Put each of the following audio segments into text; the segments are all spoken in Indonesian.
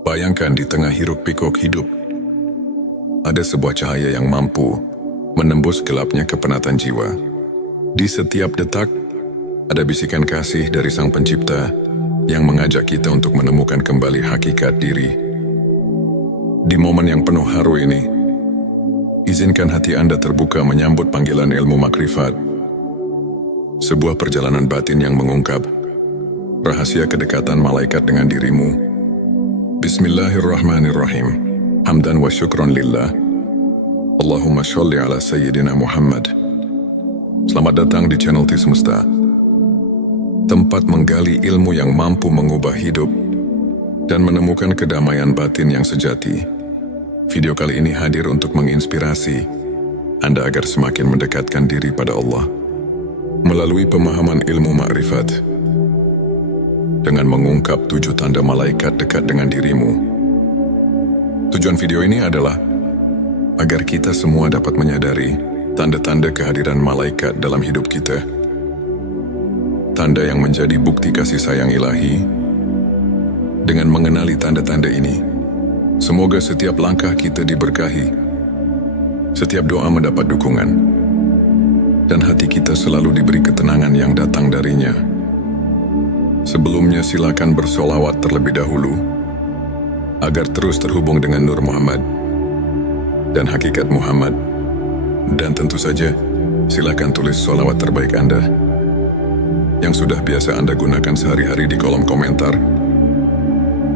Bayangkan di tengah hiruk-pikuk hidup, ada sebuah cahaya yang mampu menembus gelapnya kepenatan jiwa. Di setiap detak, ada bisikan kasih dari Sang Pencipta yang mengajak kita untuk menemukan kembali hakikat diri. Di momen yang penuh haru ini, izinkan hati Anda terbuka menyambut panggilan ilmu makrifat, sebuah perjalanan batin yang mengungkap rahasia kedekatan malaikat dengan dirimu. Bismillahirrahmanirrahim. Hamdan wa syukron lillah. Allahumma sholli ala Sayyidina Muhammad. Selamat datang di channel T Semesta, tempat menggali ilmu yang mampu mengubah hidup dan menemukan kedamaian batin yang sejati. Video kali ini hadir untuk menginspirasi Anda agar semakin mendekatkan diri pada Allah melalui pemahaman ilmu makrifat, dengan mengungkap 7 tanda malaikat dekat dengan dirimu. Tujuan video ini adalah agar kita semua dapat menyadari tanda-tanda kehadiran malaikat dalam hidup kita. Tanda yang menjadi bukti kasih sayang ilahi. Dengan mengenali tanda-tanda ini, semoga setiap langkah kita diberkahi, setiap doa mendapat dukungan, dan hati kita selalu diberi ketenangan yang datang darinya. Sebelumnya silakan bersolawat terlebih dahulu agar terus terhubung dengan Nur Muhammad dan hakikat Muhammad. Dan tentu saja silakan tulis solawat terbaik Anda yang sudah biasa Anda gunakan sehari-hari di kolom komentar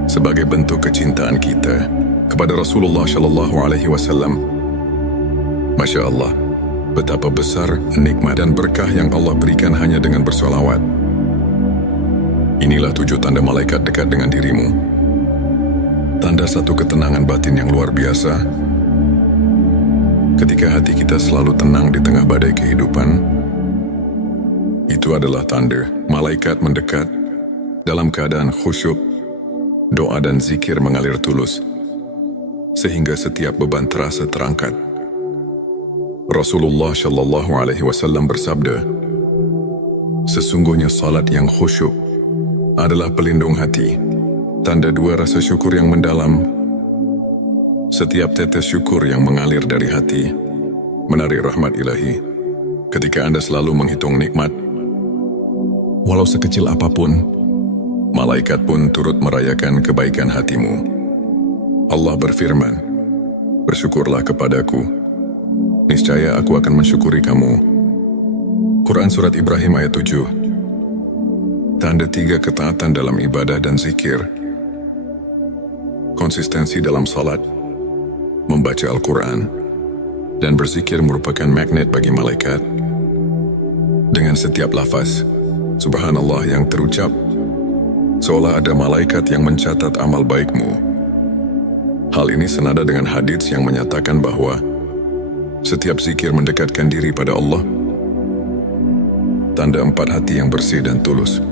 sebagai bentuk kecintaan kita kepada Rasulullah Shallallahu Alaihi Wasallam. Masya Allah, betapa besar nikmat dan berkah yang Allah berikan hanya dengan bersolawat. Inilah 7 tanda malaikat dekat dengan dirimu. Tanda satu ketenangan batin yang luar biasa. Ketika hati kita selalu tenang di tengah badai kehidupan, itu adalah tanda malaikat mendekat dalam keadaan khusyuk, doa dan zikir mengalir tulus, sehingga setiap beban terasa terangkat. Rasulullah Shallallahu Alaihi Wasallam bersabda, sesungguhnya salat yang khusyuk adalah pelindung hati, tanda 2 rasa syukur yang mendalam. Setiap tetes syukur yang mengalir dari hati menarik rahmat ilahi. Ketika Anda selalu menghitung nikmat, walau sekecil apapun, malaikat pun turut merayakan kebaikan hatimu. Allah berfirman, bersyukurlah kepadaku, niscaya aku akan mensyukuri kamu. Quran Surat Ibrahim ayat 7. Tanda 3 ketaatan dalam ibadah dan zikir. Konsistensi dalam salat, membaca Al-Quran, dan berzikir merupakan magnet bagi malaikat. Dengan setiap lafaz Subhanallah yang terucap, seolah ada malaikat yang mencatat amal baikmu. Hal ini senada dengan hadits yang menyatakan bahwa setiap zikir mendekatkan diri pada Allah. Tanda 4 hati yang bersih dan tulus.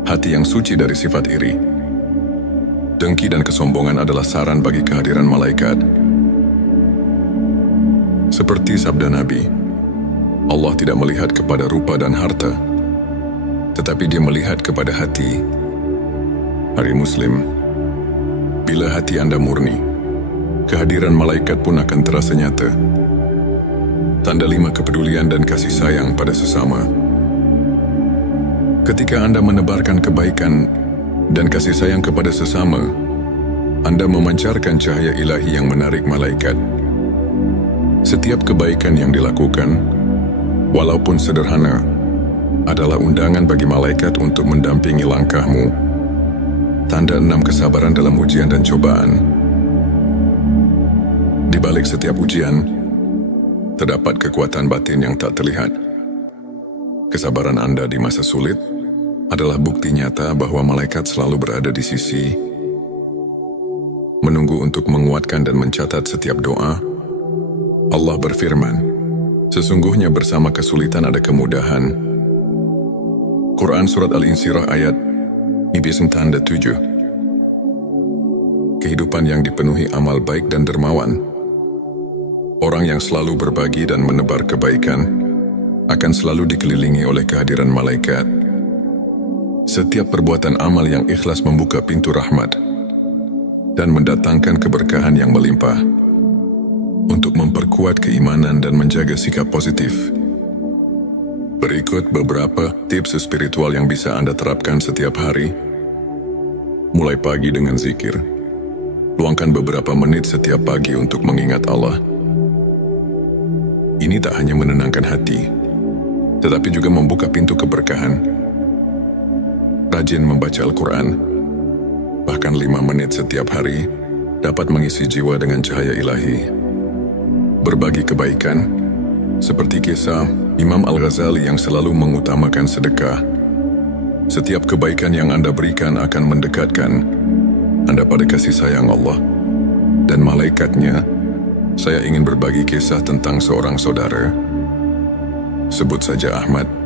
Hati yang suci dari sifat iri, dengki dan kesombongan adalah saran bagi kehadiran malaikat. Seperti sabda Nabi, Allah tidak melihat kepada rupa dan harta, tetapi Dia melihat kepada hati. Hari Muslim, bila hati Anda murni, kehadiran malaikat pun akan terasa nyata. Tanda 5 kepedulian dan kasih sayang pada sesama. Ketika Anda menebarkan kebaikan dan kasih sayang kepada sesama, Anda memancarkan cahaya ilahi yang menarik malaikat. Setiap kebaikan yang dilakukan, walaupun sederhana, adalah undangan bagi malaikat untuk mendampingi langkahmu. Tanda 6 kesabaran dalam ujian dan cobaan. Di balik setiap ujian, terdapat kekuatan batin yang tak terlihat. Kesabaran Anda di masa sulit adalah bukti nyata bahwa malaikat selalu berada di sisi, menunggu untuk menguatkan dan mencatat setiap doa. Allah berfirman, sesungguhnya bersama kesulitan ada kemudahan. Quran Surat Al-Insyirah ayat 7. Kehidupan yang dipenuhi amal baik dan dermawan. Orang yang selalu berbagi dan menebar kebaikan akan selalu dikelilingi oleh kehadiran malaikat. Setiap perbuatan amal yang ikhlas membuka pintu rahmat dan mendatangkan keberkahan yang melimpah. Untuk memperkuat keimanan dan menjaga sikap positif, berikut beberapa tips spiritual yang bisa Anda terapkan setiap hari. Mulai pagi dengan zikir. Luangkan beberapa menit setiap pagi untuk mengingat Allah. Ini tak hanya menenangkan hati, tetapi juga membuka pintu keberkahan. Rajin membaca Al-Quran, bahkan 5 menit setiap hari, dapat mengisi jiwa dengan cahaya ilahi. Berbagi kebaikan, seperti kisah Imam Al-Ghazali yang selalu mengutamakan sedekah. Setiap kebaikan yang Anda berikan akan mendekatkan Anda pada kasih sayang Allah dan malaikatnya. Saya ingin berbagi kisah tentang seorang saudara. Sebut saja Ahmad.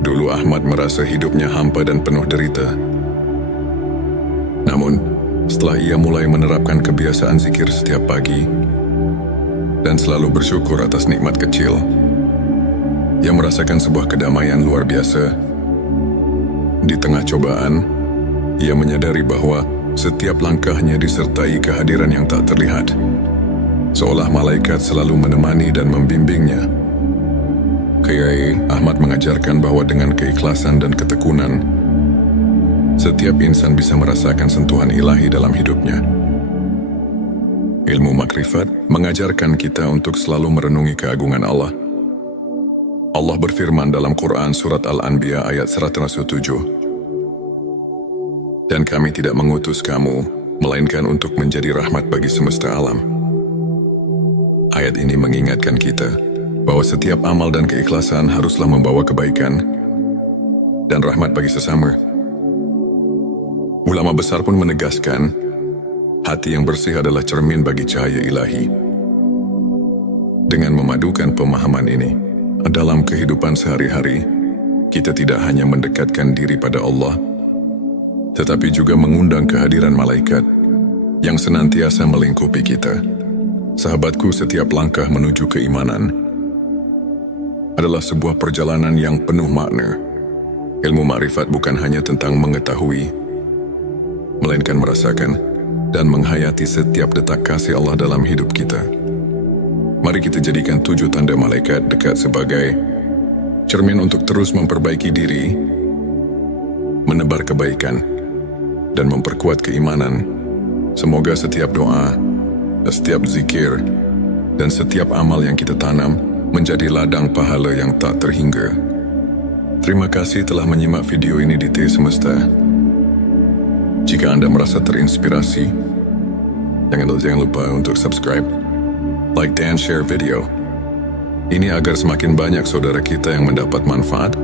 Dulu Ahmad merasa hidupnya hampa dan penuh derita. Namun, setelah ia mulai menerapkan kebiasaan zikir setiap pagi dan selalu bersyukur atas nikmat kecil, ia merasakan sebuah kedamaian luar biasa. Di tengah cobaan, ia menyadari bahwa setiap langkahnya disertai kehadiran yang tak terlihat, seolah malaikat selalu menemani dan membimbingnya. Kiai Ahmad mengajarkan bahwa dengan keikhlasan dan ketekunan, setiap insan bisa merasakan sentuhan ilahi dalam hidupnya. Ilmu makrifat mengajarkan kita untuk selalu merenungi keagungan Allah. Allah berfirman dalam Quran Surat Al-Anbiya ayat 107, "Dan kami tidak mengutus kamu, melainkan untuk menjadi rahmat bagi semesta alam." Ayat ini mengingatkan kita bahwa setiap amal dan keikhlasan haruslah membawa kebaikan dan rahmat bagi sesama. Ulama besar pun menegaskan, hati yang bersih adalah cermin bagi cahaya ilahi. Dengan memadukan pemahaman ini dalam kehidupan sehari-hari, kita tidak hanya mendekatkan diri pada Allah, tetapi juga mengundang kehadiran malaikat yang senantiasa melingkupi kita. Sahabatku, setiap langkah menuju keimanan adalah sebuah perjalanan yang penuh makna. Ilmu makrifat bukan hanya tentang mengetahui, melainkan merasakan dan menghayati setiap detak kasih Allah dalam hidup kita. Mari kita jadikan 7 tanda malaikat dekat sebagai cermin untuk terus memperbaiki diri, menebar kebaikan, dan memperkuat keimanan. Semoga setiap doa, setiap zikir, dan setiap amal yang kita tanam menjadi ladang pahala yang tak terhingga. Terima kasih telah menyimak video ini di T Semesta. Jika Anda merasa terinspirasi, jangan lupa untuk subscribe, like, dan share video ini agar semakin banyak saudara kita yang mendapat manfaat.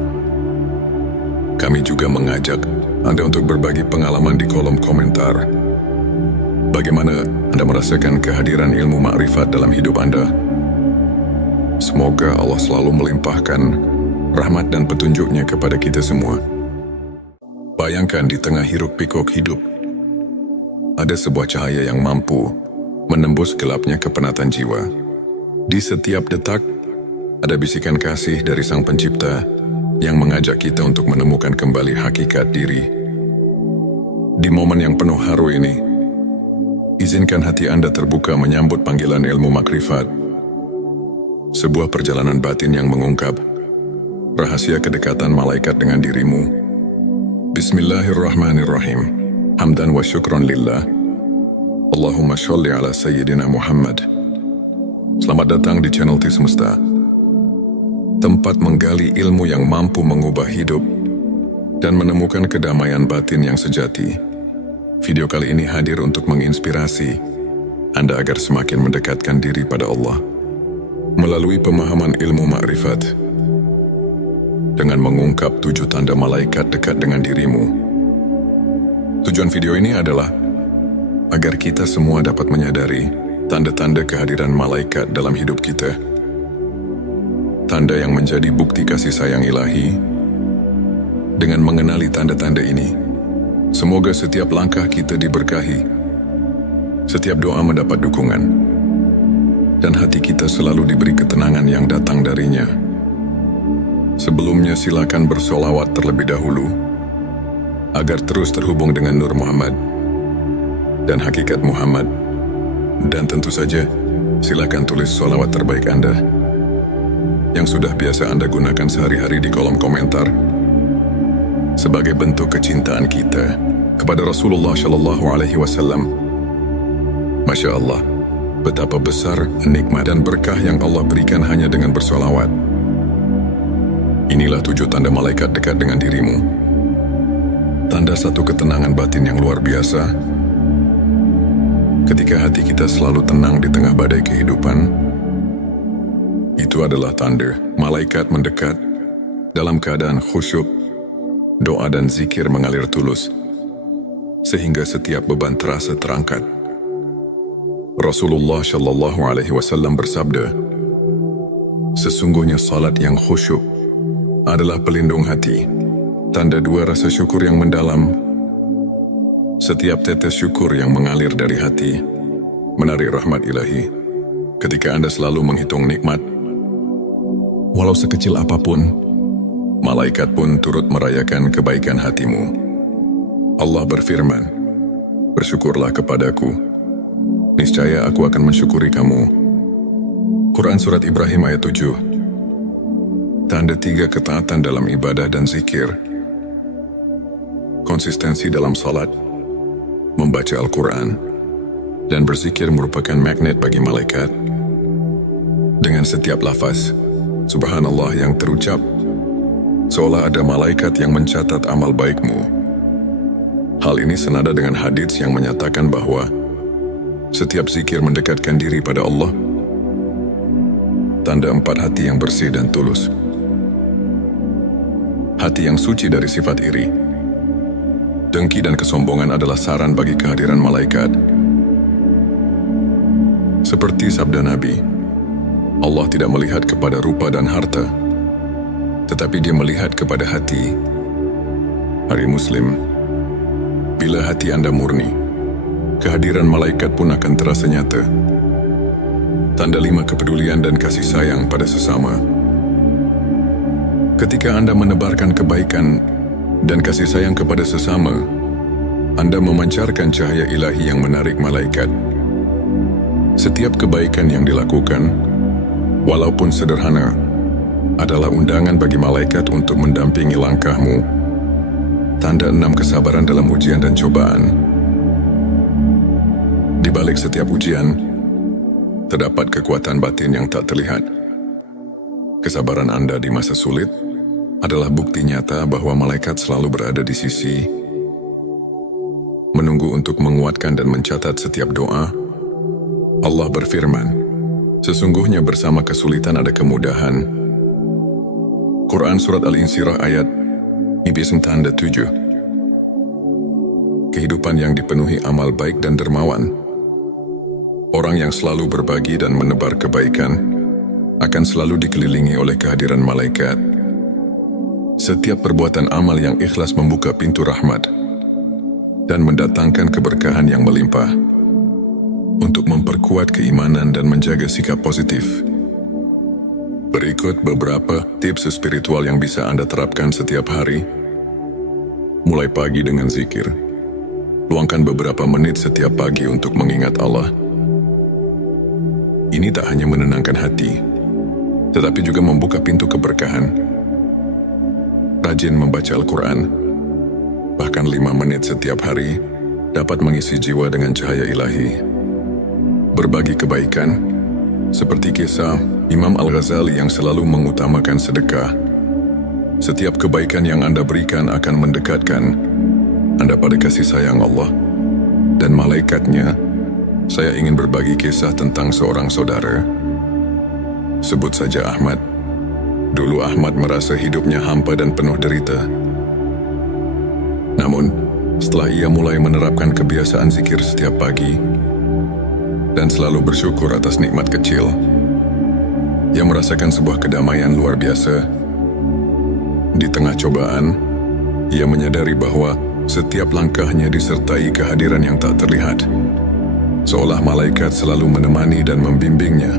Kami juga mengajak Anda untuk berbagi pengalaman di kolom komentar. Bagaimana Anda merasakan kehadiran ilmu makrifat dalam hidup Anda? Semoga Allah selalu melimpahkan rahmat dan petunjuknya kepada kita semua. Bayangkan di tengah hiruk-pikuk hidup, ada sebuah cahaya yang mampu menembus gelapnya kepenatan jiwa. Di setiap detak, ada bisikan kasih dari Sang Pencipta yang mengajak kita untuk menemukan kembali hakikat diri. Di momen yang penuh haru ini, izinkan hati Anda terbuka menyambut panggilan ilmu makrifat. Sebuah perjalanan batin yang mengungkap rahasia kedekatan malaikat dengan dirimu. Bismillahirrahmanirrahim. Hamdan wa syukron lillah. Allahumma sholli ala sayyidina Muhammad. Selamat datang di channel T Semesta, tempat menggali ilmu yang mampu mengubah hidup dan menemukan kedamaian batin yang sejati. Video kali ini hadir untuk menginspirasi Anda agar semakin mendekatkan diri pada Allah melalui pemahaman ilmu makrifat. Dengan mengungkap 7 tanda malaikat dekat dengan dirimu. Tujuan video ini adalah agar kita semua dapat menyadari tanda-tanda kehadiran malaikat dalam hidup kita. Tanda yang menjadi bukti kasih sayang ilahi. Dengan mengenali tanda-tanda ini, semoga setiap langkah kita diberkahi, setiap doa mendapat dukungan, dan hati kita selalu diberi ketenangan yang datang darinya. Sebelumnya silakan bersolawat terlebih dahulu. agar terus terhubung dengan Nur Muhammad dan hakikat Muhammad. Dan tentu saja, silakan tulis sholawat terbaik Anda yang sudah biasa Anda gunakan sehari-hari di kolom komentar sebagai bentuk kecintaan kita kepada Rasulullah Shallallahu Alaihi Wasallam. Masya Allah, betapa besar nikmat dan berkah yang Allah berikan hanya dengan bersolawat. Inilah 7 tanda malaikat dekat dengan dirimu. Tanda satu ketenangan batin yang luar biasa. Ketika hati kita selalu tenang di tengah badai kehidupan, itu adalah tanda malaikat mendekat dalam keadaan khusyuk, doa dan zikir mengalir tulus, sehingga setiap beban terasa terangkat. Rasulullah Shallallahu Alaihi Wasallam bersabda, sesungguhnya salat yang khusyuk adalah pelindung hati, tanda 2 rasa syukur yang mendalam. Setiap tetes syukur yang mengalir dari hati menarik rahmat ilahi. Ketika Anda selalu menghitung nikmat, walau sekecil apapun, malaikat pun turut merayakan kebaikan hatimu. Allah berfirman, bersyukurlah kepadaku, niscaya aku akan mensyukuri kamu. Quran Surat Ibrahim ayat 7. Tanda 3 ketaatan dalam ibadah dan zikir. Konsistensi dalam salat, membaca Al-Quran, dan berzikir merupakan magnet bagi malaikat. Dengan setiap lafaz Subhanallah yang terucap, seolah ada malaikat yang mencatat amal baikmu. Hal ini senada dengan hadits yang menyatakan bahwa setiap zikir mendekatkan diri pada Allah. Tanda 4 hati yang bersih dan tulus. Hati yang suci dari sifat iri, dengki dan kesombongan adalah saran bagi kehadiran malaikat. Seperti sabda Nabi, Allah tidak melihat kepada rupa dan harta, tetapi Dia melihat kepada hati. Hari Muslim, bila hati Anda murni, kehadiran malaikat pun akan terasa nyata. Tanda 5 kepedulian dan kasih sayang pada sesama. Ketika Anda menebarkan kebaikan dan kasih sayang kepada sesama, Anda memancarkan cahaya ilahi yang menarik malaikat. Setiap kebaikan yang dilakukan, walaupun sederhana, adalah undangan bagi malaikat untuk mendampingi langkahmu. Tanda 6 kesabaran dalam ujian dan cobaan. Di balik setiap ujian, terdapat kekuatan batin yang tak terlihat. Kesabaran Anda di masa sulit adalah bukti nyata bahwa malaikat selalu berada di sisi, menunggu untuk menguatkan dan mencatat setiap doa. Allah berfirman, sesungguhnya bersama kesulitan ada kemudahan. Quran Surat Al-Insyirah ayat 7. Kehidupan yang dipenuhi amal baik dan dermawan. Orang yang selalu berbagi dan menebar kebaikan akan selalu dikelilingi oleh kehadiran malaikat. Setiap perbuatan amal yang ikhlas membuka pintu rahmat dan mendatangkan keberkahan yang melimpah. Untuk memperkuat keimanan dan menjaga sikap positif, berikut beberapa tips spiritual yang bisa Anda terapkan setiap hari. Mulai pagi dengan zikir. Luangkan beberapa menit setiap pagi untuk mengingat Allah. Ini tak hanya menenangkan hati, tetapi juga membuka pintu keberkahan. Rajin membaca Al-Quran, bahkan 5 menit setiap hari, dapat mengisi jiwa dengan cahaya ilahi. Berbagi kebaikan, seperti kisah Imam Al-Ghazali yang selalu mengutamakan sedekah. Setiap kebaikan yang Anda berikan akan mendekatkan Anda pada kasih sayang Allah dan malaikatnya. Saya ingin berbagi kisah tentang seorang saudara. Sebut saja Ahmad. Dulu Ahmad merasa hidupnya hampa dan penuh derita. Namun, setelah ia mulai menerapkan kebiasaan zikir setiap pagi dan selalu bersyukur atas nikmat kecil, ia merasakan sebuah kedamaian luar biasa. Di tengah cobaan, ia menyadari bahwa setiap langkahnya disertai kehadiran yang tak terlihat, seolah malaikat selalu menemani dan membimbingnya.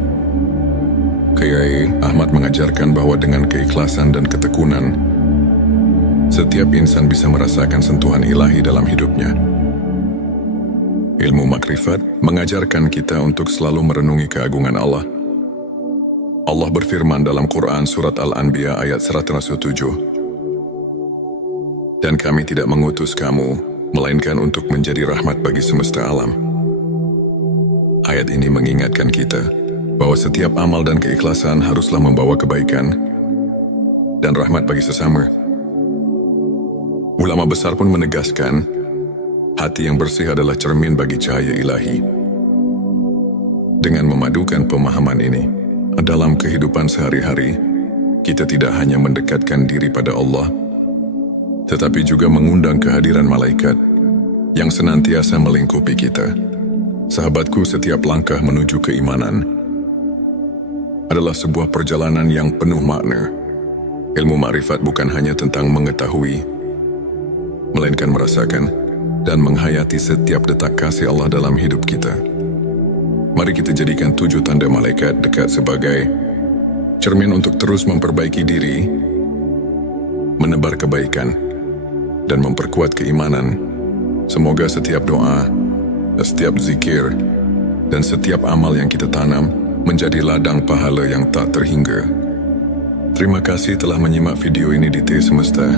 Kiai Ahmad mengajarkan bahwa dengan keikhlasan dan ketekunan, Setiap insan bisa merasakan sentuhan ilahi dalam hidupnya. Ilmu makrifat mengajarkan kita untuk selalu merenungi keagungan Allah. Allah berfirman dalam Quran Surat Al-Anbiya ayat 107, "Dan kami tidak mengutus kamu, melainkan untuk menjadi rahmat bagi semesta alam." Ayat ini mengingatkan kita bahwa setiap amal dan keikhlasan haruslah membawa kebaikan dan rahmat bagi sesama. Ulama besar pun menegaskan, hati yang bersih adalah cermin bagi cahaya ilahi. Dengan memadukan pemahaman ini, dalam kehidupan sehari-hari, kita tidak hanya mendekatkan diri pada Allah, tetapi juga mengundang kehadiran malaikat yang senantiasa melingkupi kita. Sahabatku, setiap langkah menuju keimanan adalah sebuah perjalanan yang penuh makna. Ilmu makrifat bukan hanya tentang mengetahui, melainkan merasakan dan menghayati setiap detak kasih Allah dalam hidup kita. Mari kita jadikan 7 tanda malaikat dekat sebagai cermin untuk terus memperbaiki diri, menebar kebaikan, dan memperkuat keimanan. Semoga setiap doa, setiap zikir, dan setiap amal yang kita tanam menjadi ladang pahala yang tak terhingga. Terima kasih telah menyimak video ini di T Semesta.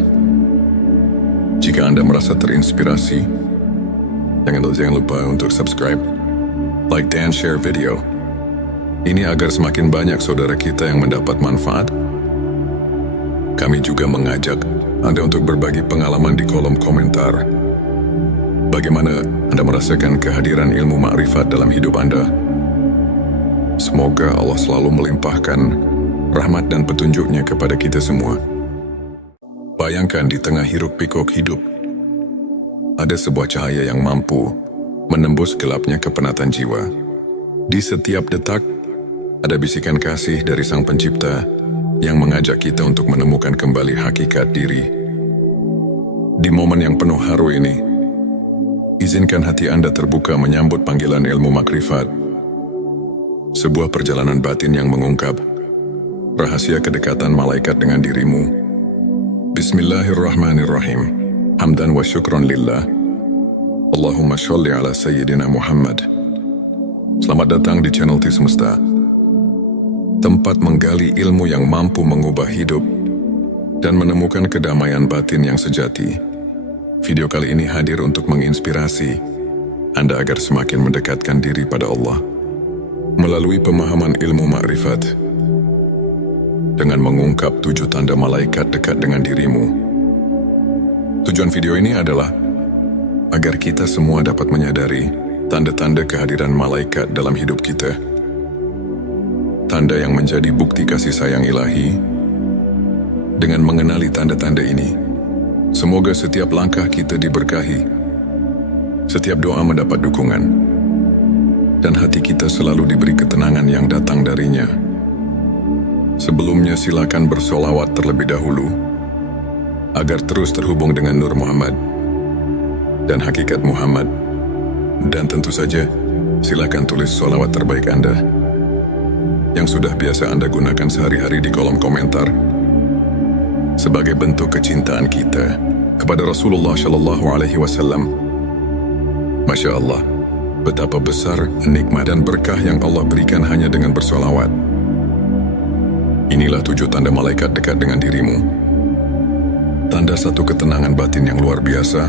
Jika Anda merasa terinspirasi, jangan lupa untuk subscribe, like, dan share video ini agar semakin banyak saudara kita yang mendapat manfaat. Kami juga mengajak Anda untuk berbagi pengalaman di kolom komentar. Bagaimana Anda merasakan kehadiran ilmu makrifat dalam hidup Anda? Semoga Allah selalu melimpahkan rahmat dan petunjuknya kepada kita semua. Bayangkan di tengah hiruk-pikuk hidup, ada sebuah cahaya yang mampu menembus gelapnya kepenatan jiwa. Di setiap detak, ada bisikan kasih dari Sang Pencipta yang mengajak kita untuk menemukan kembali hakikat diri. Di momen yang penuh haru ini, izinkan hati Anda terbuka menyambut panggilan ilmu makrifat. Sebuah perjalanan batin yang mengungkap rahasia kedekatan malaikat dengan dirimu. Bismillahirrahmanirrahim. Hamdan wa syukran lillah. Allahumma sholli ala sayyidina Muhammad. Selamat datang di channel T Semesta, tempat menggali ilmu yang mampu mengubah hidup dan menemukan kedamaian batin yang sejati. Video kali ini hadir untuk menginspirasi Anda agar semakin mendekatkan diri pada Allah melalui pemahaman ilmu makrifat. Dengan mengungkap 7 tanda malaikat dekat dengan dirimu. Tujuan video ini adalah agar kita semua dapat menyadari tanda-tanda kehadiran malaikat dalam hidup kita. Tanda yang menjadi bukti kasih sayang ilahi. Dengan mengenali tanda-tanda ini, semoga setiap langkah kita diberkahi, setiap doa mendapat dukungan, dan hati kita selalu diberi ketenangan yang datang darinya. Sebelumnya silakan bersolawat terlebih dahulu agar terus terhubung dengan Nur Muhammad dan hakikat Muhammad. Dan tentu saja silakan tulis solawat terbaik Anda yang sudah biasa Anda gunakan sehari-hari di kolom komentar sebagai bentuk kecintaan kita kepada Rasulullah Shallallahu Alaihi Wasallam. Masya Allah, betapa besar nikmat dan berkah yang Allah berikan hanya dengan bersolawat. Inilah 7 tanda malaikat dekat dengan dirimu. Tanda satu ketenangan batin yang luar biasa.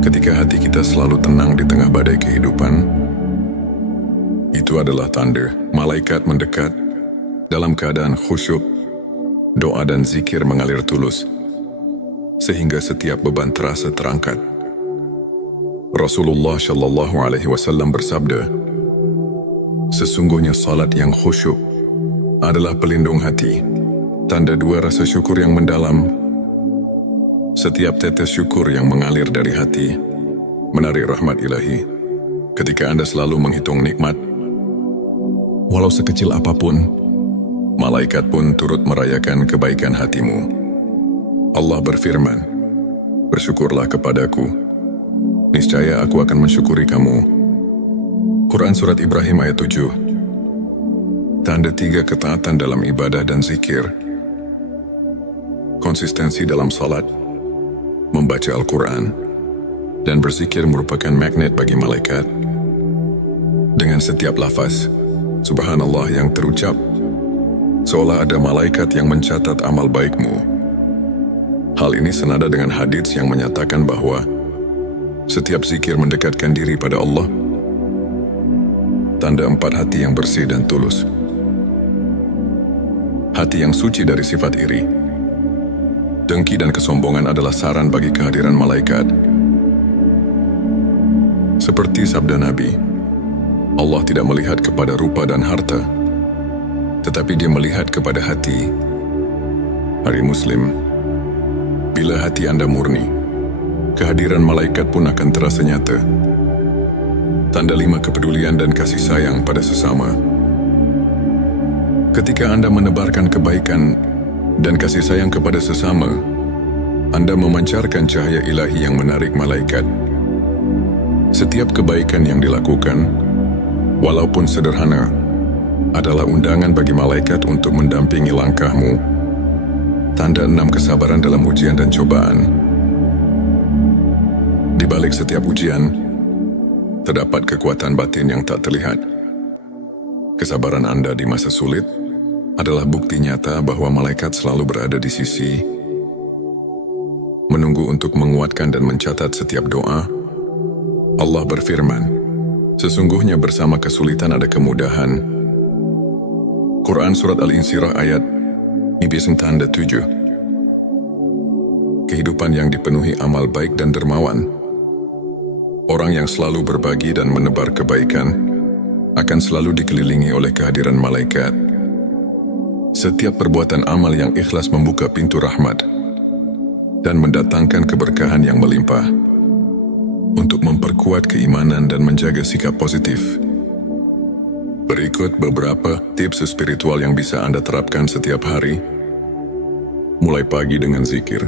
Ketika hati kita selalu tenang di tengah badai kehidupan, itu adalah tanda malaikat mendekat dalam keadaan khusyuk, doa dan zikir mengalir tulus, sehingga setiap beban terasa terangkat. Rasulullah Shallallahu Alaihi Wasallam bersabda, "Sesungguhnya salat yang khusyuk adalah pelindung hati, tanda 2 rasa syukur yang mendalam. Setiap tetes syukur yang mengalir dari hati menarik rahmat ilahi. Ketika Anda selalu menghitung nikmat, walau sekecil apapun, malaikat pun turut merayakan kebaikan hatimu. Allah berfirman, "Bersyukurlah kepadaku, niscaya aku akan mensyukuri kamu." Quran Surat Ibrahim ayat 7. Tanda 3 ketaatan dalam ibadah dan zikir. konsistensi dalam salat, membaca Al-Quran, dan berzikir merupakan magnet bagi malaikat. Dengan setiap lafaz Subhanallah yang terucap, seolah ada malaikat yang mencatat amal baikmu. Hal ini senada dengan hadits yang menyatakan bahwa setiap zikir mendekatkan diri pada Allah. Tanda 4 hati yang bersih dan tulus. Hati yang suci dari sifat iri, dengki dan kesombongan adalah saran bagi kehadiran malaikat. Seperti sabda Nabi, Allah tidak melihat kepada rupa dan harta, tetapi Dia melihat kepada hati. Hari Muslim, bila hati Anda murni, kehadiran malaikat pun akan terasa nyata. Tanda 5 kepedulian dan kasih sayang pada sesama. Ketika Anda menebarkan kebaikan dan kasih sayang kepada sesama, Anda memancarkan cahaya ilahi yang menarik malaikat. Setiap kebaikan yang dilakukan, walaupun sederhana, adalah undangan bagi malaikat untuk mendampingi langkahmu. Tanda 6 kesabaran dalam ujian dan cobaan. Di balik setiap ujian, terdapat kekuatan batin yang tak terlihat. Kesabaran Anda di masa sulit adalah bukti nyata bahwa malaikat selalu berada di sisi, menunggu untuk menguatkan dan mencatat setiap doa. Allah berfirman, sesungguhnya bersama kesulitan ada kemudahan. Quran Surat Al-Insyirah ayat 9-7. Kehidupan yang dipenuhi amal baik dan dermawan. Orang yang selalu berbagi dan menebar kebaikan akan selalu dikelilingi oleh kehadiran malaikat. Setiap perbuatan amal yang ikhlas membuka pintu rahmat dan mendatangkan keberkahan yang melimpah. Untuk memperkuat keimanan dan menjaga sikap positif, berikut beberapa tips spiritual yang bisa Anda terapkan setiap hari. Mulai pagi dengan zikir.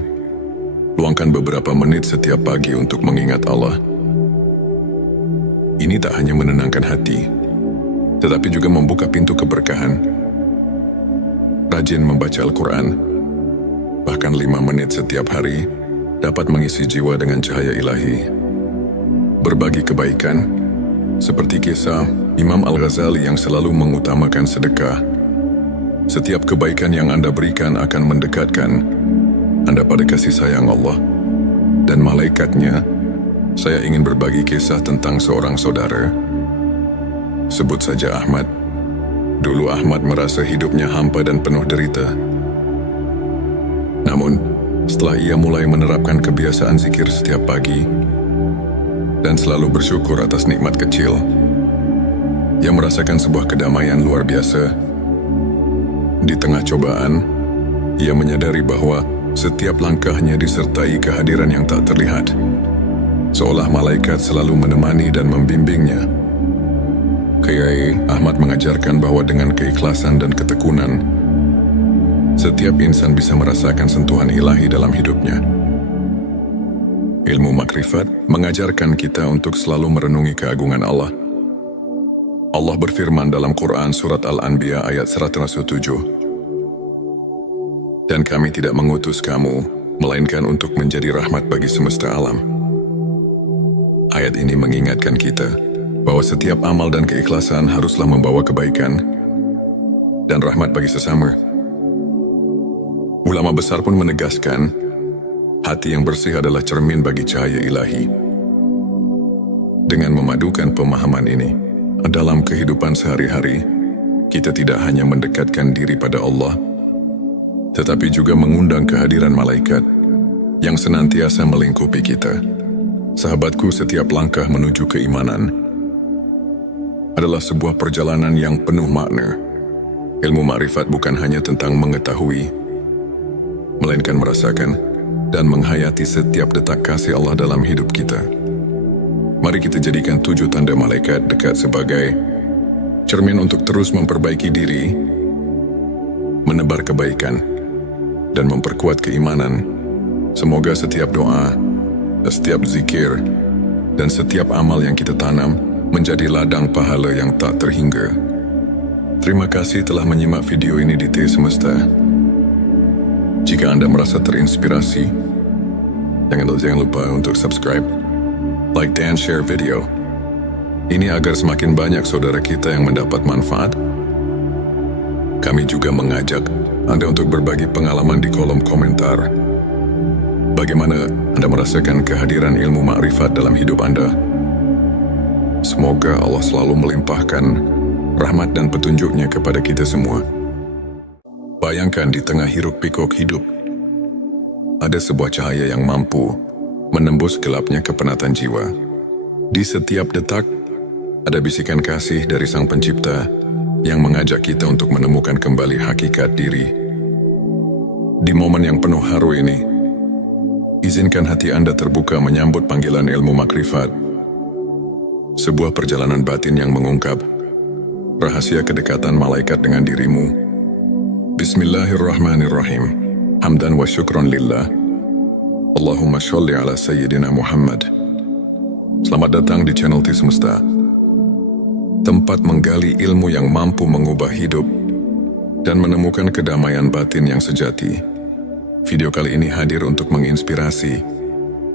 Luangkan beberapa menit setiap pagi untuk mengingat Allah. Ini tak hanya menenangkan hati, tetapi juga membuka pintu keberkahan. Rajin membaca Al-Quran, bahkan 5 menit setiap hari, dapat mengisi jiwa dengan cahaya ilahi. Berbagi kebaikan, seperti kisah Imam Al-Ghazali yang selalu mengutamakan sedekah. Setiap kebaikan yang Anda berikan akan mendekatkan Anda pada kasih sayang Allah dan malaikatnya. Saya ingin berbagi kisah tentang seorang saudara. Sebut saja Ahmad. Dulu Ahmad merasa hidupnya hampa dan penuh derita. Namun, setelah ia mulai menerapkan kebiasaan zikir setiap pagi dan selalu bersyukur atas nikmat kecil, ia merasakan sebuah kedamaian luar biasa. Di tengah cobaan, ia menyadari bahwa setiap langkahnya disertai kehadiran yang tak terlihat, seolah malaikat selalu menemani dan membimbingnya. Kiai Ahmad mengajarkan bahwa dengan keikhlasan dan ketekunan, setiap insan bisa merasakan sentuhan ilahi dalam hidupnya. Ilmu makrifat mengajarkan kita untuk selalu merenungi keagungan Allah. Allah berfirman dalam Quran Surat Al-Anbiya ayat 107, dan kami tidak mengutus kamu, melainkan untuk menjadi rahmat bagi semesta alam. Ayat ini mengingatkan kita bahwa setiap amal dan keikhlasan haruslah membawa kebaikan dan rahmat bagi sesama. Ulama besar pun menegaskan, hati yang bersih adalah cermin bagi cahaya ilahi. Dengan memadukan pemahaman ini, dalam kehidupan sehari-hari, kita tidak hanya mendekatkan diri pada Allah, tetapi juga mengundang kehadiran malaikat yang senantiasa melingkupi kita. Sahabatku, setiap langkah menuju keimanan adalah sebuah perjalanan yang penuh makna. Ilmu makrifat bukan hanya tentang mengetahui, melainkan merasakan dan menghayati setiap detak kasih Allah dalam hidup kita. Mari kita jadikan 7 tanda malaikat dekat sebagai cermin untuk terus memperbaiki diri, menebar kebaikan, dan memperkuat keimanan. Semoga setiap doa, setiap zikir, dan setiap amal yang kita tanam menjadi ladang pahala yang tak terhingga. Terima kasih telah menyimak video ini di T Semesta. Jika Anda merasa terinspirasi, jangan lupa untuk subscribe, like dan share video. Ini agar semakin banyak saudara kita yang mendapat manfaat. Kami juga mengajak Anda untuk berbagi pengalaman di kolom komentar. Bagaimana Anda merasakan kehadiran ilmu makrifat dalam hidup Anda? Semoga Allah selalu melimpahkan rahmat dan petunjuknya kepada kita semua. Bayangkan di tengah hiruk-pikuk hidup, ada sebuah cahaya yang mampu menembus gelapnya kepenatan jiwa. Di setiap detak, ada bisikan kasih dari Sang Pencipta yang mengajak kita untuk menemukan kembali hakikat diri. Di momen yang penuh haru ini, izinkan hati Anda terbuka menyambut panggilan ilmu makrifat. Sebuah perjalanan batin yang mengungkap rahasia kedekatan malaikat dengan dirimu. Bismillahirrahmanirrahim. Hamdan wa syukron lillah. Allahumma sholli ala sayyidina Muhammad. Selamat datang di channel T Semesta, tempat menggali ilmu yang mampu mengubah hidup dan menemukan kedamaian batin yang sejati. Video kali ini hadir untuk menginspirasi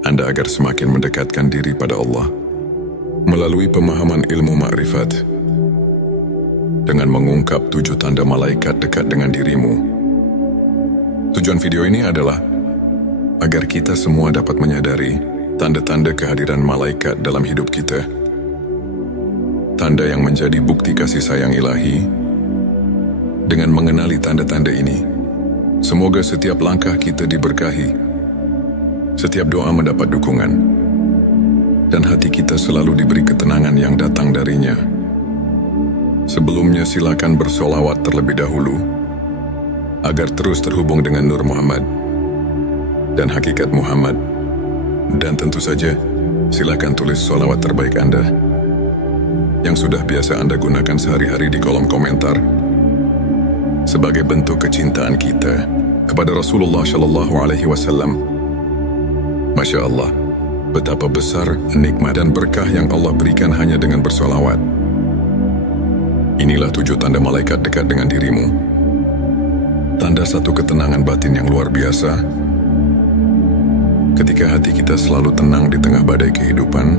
Anda agar semakin mendekatkan diri pada Allah melalui pemahaman ilmu makrifat. Dengan mengungkap 7 tanda malaikat dekat dengan dirimu. Tujuan video ini adalah agar kita semua dapat menyadari tanda-tanda kehadiran malaikat dalam hidup kita. Tanda yang menjadi bukti kasih sayang ilahi. Dengan mengenali tanda-tanda ini, semoga setiap langkah kita diberkahi, setiap doa mendapat dukungan, dan hati kita selalu diberi ketenangan yang datang darinya. Sebelumnya silakan bersolawat terlebih dahulu agar terus terhubung dengan Nur Muhammad dan hakikat Muhammad. Dan tentu saja silakan tulis solawat terbaik Anda yang sudah biasa Anda gunakan sehari-hari di kolom komentar sebagai bentuk kecintaan kita kepada Rasulullah Shallallahu Alaihi Wasallam. Masya Allah, betapa besar nikmat dan berkah yang Allah berikan hanya dengan bersolawat. Inilah 7 tanda malaikat dekat dengan dirimu. Tanda satu ketenangan batin yang luar biasa. Ketika hati kita selalu tenang di tengah badai kehidupan,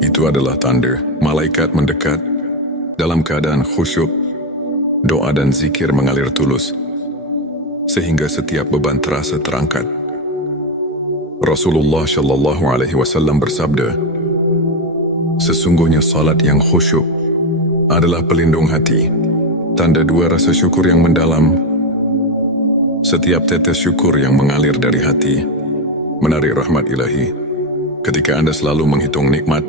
itu adalah tanda malaikat mendekat dalam keadaan khusyuk, doa dan zikir mengalir tulus, sehingga setiap beban terasa terangkat. Rasulullah Shallallahu Alaihi Wasallam bersabda, sesungguhnya salat yang khusyuk adalah pelindung hati, tanda 2 rasa syukur yang mendalam. Setiap tetes syukur yang mengalir dari hati menarik rahmat ilahi. Ketika Anda selalu menghitung nikmat,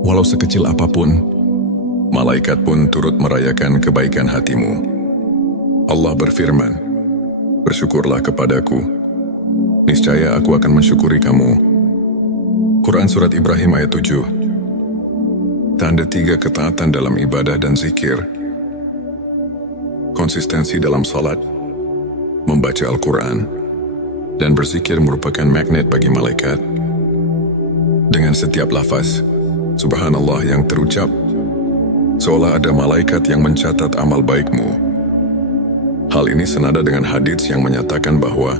walau sekecil apapun, malaikat pun turut merayakan kebaikan hatimu. Allah berfirman, bersyukurlah kepadaku, niscaya aku akan mensyukuri kamu. Quran Surat Ibrahim ayat 7. Tanda 3 ketaatan dalam ibadah dan zikir. Konsistensi dalam salat, membaca Al-Quran, dan berzikir merupakan magnet bagi malaikat. Dengan setiap lafaz Subhanallah yang terucap, seolah ada malaikat yang mencatat amal baikmu. Hal ini senada dengan hadits yang menyatakan bahwa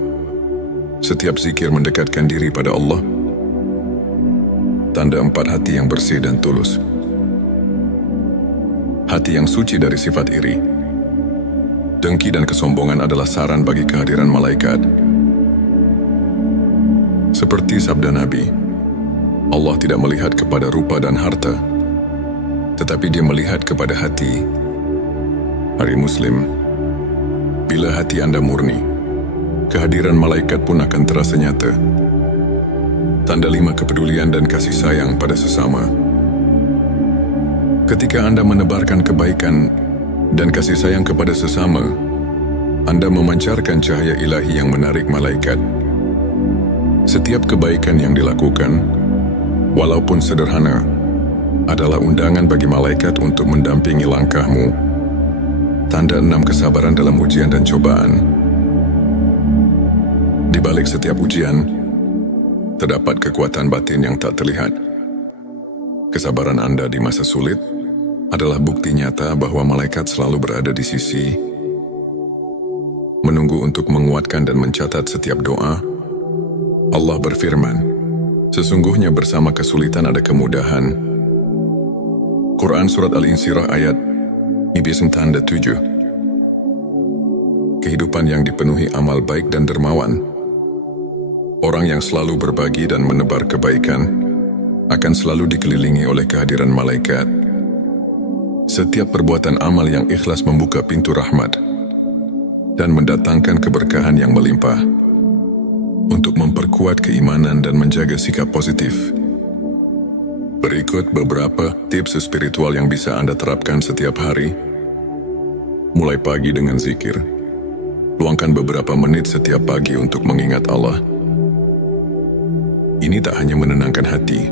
setiap zikir mendekatkan diri pada Allah. Tanda 4 hati yang bersih dan tulus. Hati yang suci dari sifat iri, dengki dan kesombongan adalah saran bagi kehadiran malaikat. Seperti sabda Nabi, Allah tidak melihat kepada rupa dan harta, tetapi Dia melihat kepada hati. Hari Muslim, bila hati Anda murni, kehadiran malaikat pun akan terasa nyata. Tanda 5 kepedulian dan kasih sayang pada sesama. Ketika Anda menebarkan kebaikan dan kasih sayang kepada sesama, Anda memancarkan cahaya ilahi yang menarik malaikat. Setiap kebaikan yang dilakukan, walaupun sederhana, adalah undangan bagi malaikat untuk mendampingi langkahmu. Tanda 6 kesabaran dalam ujian dan cobaan. Di balik setiap ujian, terdapat kekuatan batin yang tak terlihat. Kesabaran Anda di masa sulit adalah bukti nyata bahwa malaikat selalu berada di sisi. menunggu untuk menguatkan dan mencatat setiap doa. Allah berfirman, sesungguhnya bersama kesulitan ada kemudahan. Quran Surat Al-Insyirah ayat 7. Kehidupan yang dipenuhi amal baik dan dermawan. Orang yang selalu berbagi dan menebar kebaikan akan selalu dikelilingi oleh kehadiran malaikat. Setiap perbuatan amal yang ikhlas membuka pintu rahmat dan mendatangkan keberkahan yang melimpah. Untuk memperkuat keimanan dan menjaga sikap positif, berikut beberapa tips spiritual yang bisa Anda terapkan setiap hari. Mulai pagi dengan zikir. Luangkan beberapa menit setiap pagi untuk mengingat Allah. Ini tak hanya menenangkan hati,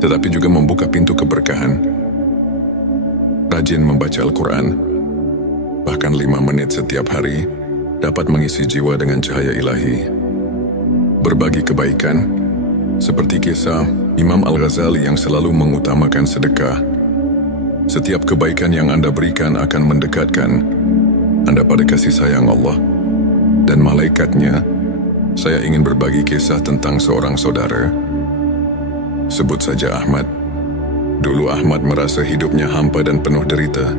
tetapi juga membuka pintu keberkahan. Rajin membaca Al-Quran, bahkan 5 menit setiap hari, dapat mengisi jiwa dengan cahaya ilahi. Berbagi kebaikan, seperti kisah Imam Al-Ghazali yang selalu mengutamakan sedekah. Setiap kebaikan yang Anda berikan akan mendekatkan Anda pada kasih sayang Allah dan malaikatnya. Saya ingin berbagi kisah tentang seorang saudara. Sebut saja Ahmad. Dulu Ahmad merasa hidupnya hampa dan penuh derita.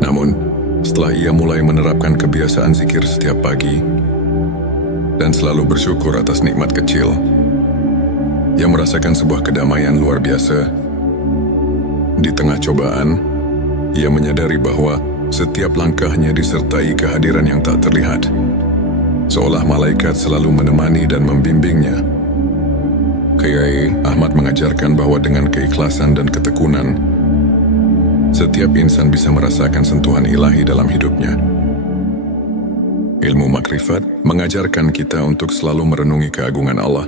Namun, setelah ia mulai menerapkan kebiasaan zikir setiap pagi dan selalu bersyukur atas nikmat kecil, ia merasakan sebuah kedamaian luar biasa. Di tengah cobaan, ia menyadari bahwa setiap langkahnya disertai kehadiran yang tak terlihat, seolah malaikat selalu menemani dan membimbingnya. Kiai Ahmad mengajarkan bahwa dengan keikhlasan dan ketekunan, setiap insan bisa merasakan sentuhan ilahi dalam hidupnya. Ilmu makrifat mengajarkan kita untuk selalu merenungi keagungan Allah.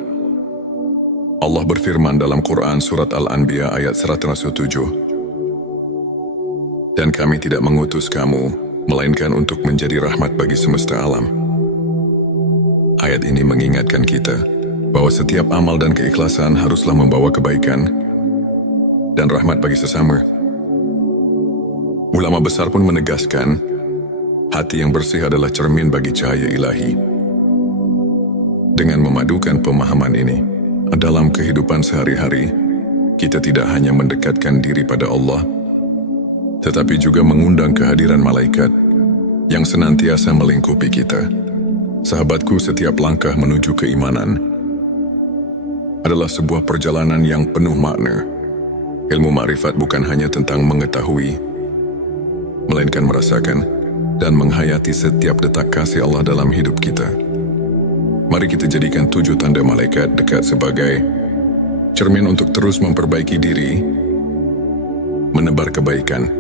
Allah berfirman dalam Quran Surat Al-Anbiya ayat 107, dan kami tidak mengutus kamu, melainkan untuk menjadi rahmat bagi semesta alam. Ayat ini mengingatkan kita bahwa setiap amal dan keikhlasan haruslah membawa kebaikan dan rahmat bagi sesama. Ulama besar pun menegaskan, hati yang bersih adalah cermin bagi cahaya ilahi. Dengan memadukan pemahaman ini dalam kehidupan sehari-hari, kita tidak hanya mendekatkan diri pada Allah, tetapi juga mengundang kehadiran malaikat yang senantiasa melingkupi kita. Sahabatku, setiap langkah menuju keimanan adalah sebuah perjalanan yang penuh makna. Ilmu makrifat bukan hanya tentang mengetahui, melainkan merasakan dan menghayati setiap detak kasih Allah dalam hidup kita. Mari kita jadikan 7 tanda malaikat dekat sebagai cermin untuk terus memperbaiki diri, menebar kebaikan,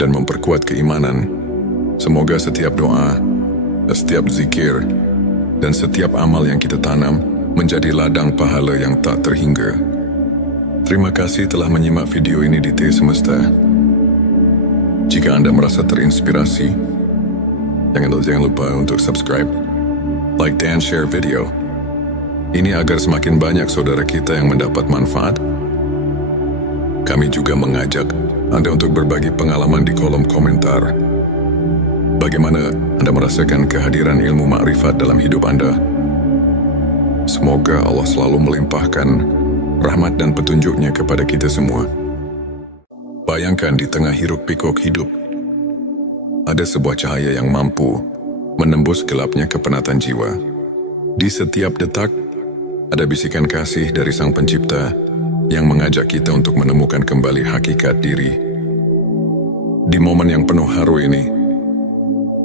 dan memperkuat keimanan. Semoga setiap doa, setiap zikir, dan setiap amal yang kita tanam menjadi ladang pahala yang tak terhingga. Terima kasih telah menyimak video ini di T Semesta. Jika Anda merasa terinspirasi, jangan lupa untuk subscribe, like, dan share video ini agar semakin banyak saudara kita yang mendapat manfaat. Kami juga mengajak Anda untuk berbagi pengalaman di kolom komentar. Bagaimana Anda merasakan kehadiran ilmu makrifat dalam hidup Anda? Semoga Allah selalu melimpahkan rahmat dan petunjuknya kepada kita semua. Bayangkan di tengah hiruk-pikuk hidup, ada sebuah cahaya yang mampu menembus gelapnya kepenatan jiwa. Di setiap detak, ada bisikan kasih dari Sang Pencipta yang mengajak kita untuk menemukan kembali hakikat diri. Di momen yang penuh haru ini,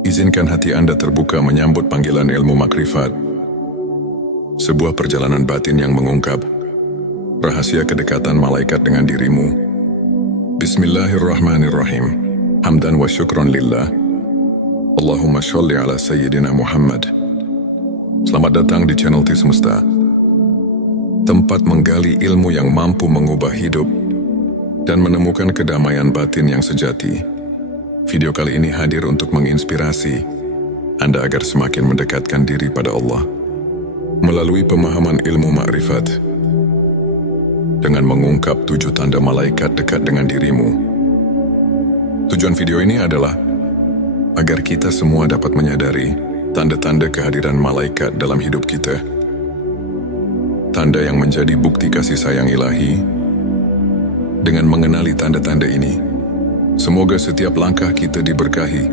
izinkan hati Anda terbuka menyambut panggilan ilmu makrifat. Sebuah perjalanan batin yang mengungkap rahasia kedekatan malaikat dengan dirimu. Bismillahirrahmanirrahim. Hamdan wa syukron lillah. Allahumma sholli ala sayyidina Muhammad. Selamat datang di channel T Semesta, tempat menggali ilmu yang mampu mengubah hidup dan menemukan kedamaian batin yang sejati. Video kali ini hadir untuk menginspirasi Anda agar semakin mendekatkan diri pada Allah melalui pemahaman ilmu makrifat. Dengan mengungkap 7 tanda malaikat dekat dengan dirimu. Tujuan video ini adalah agar kita semua dapat menyadari tanda-tanda kehadiran malaikat dalam hidup kita. Tanda yang menjadi bukti kasih sayang ilahi. Dengan mengenali tanda-tanda ini, semoga setiap langkah kita diberkahi,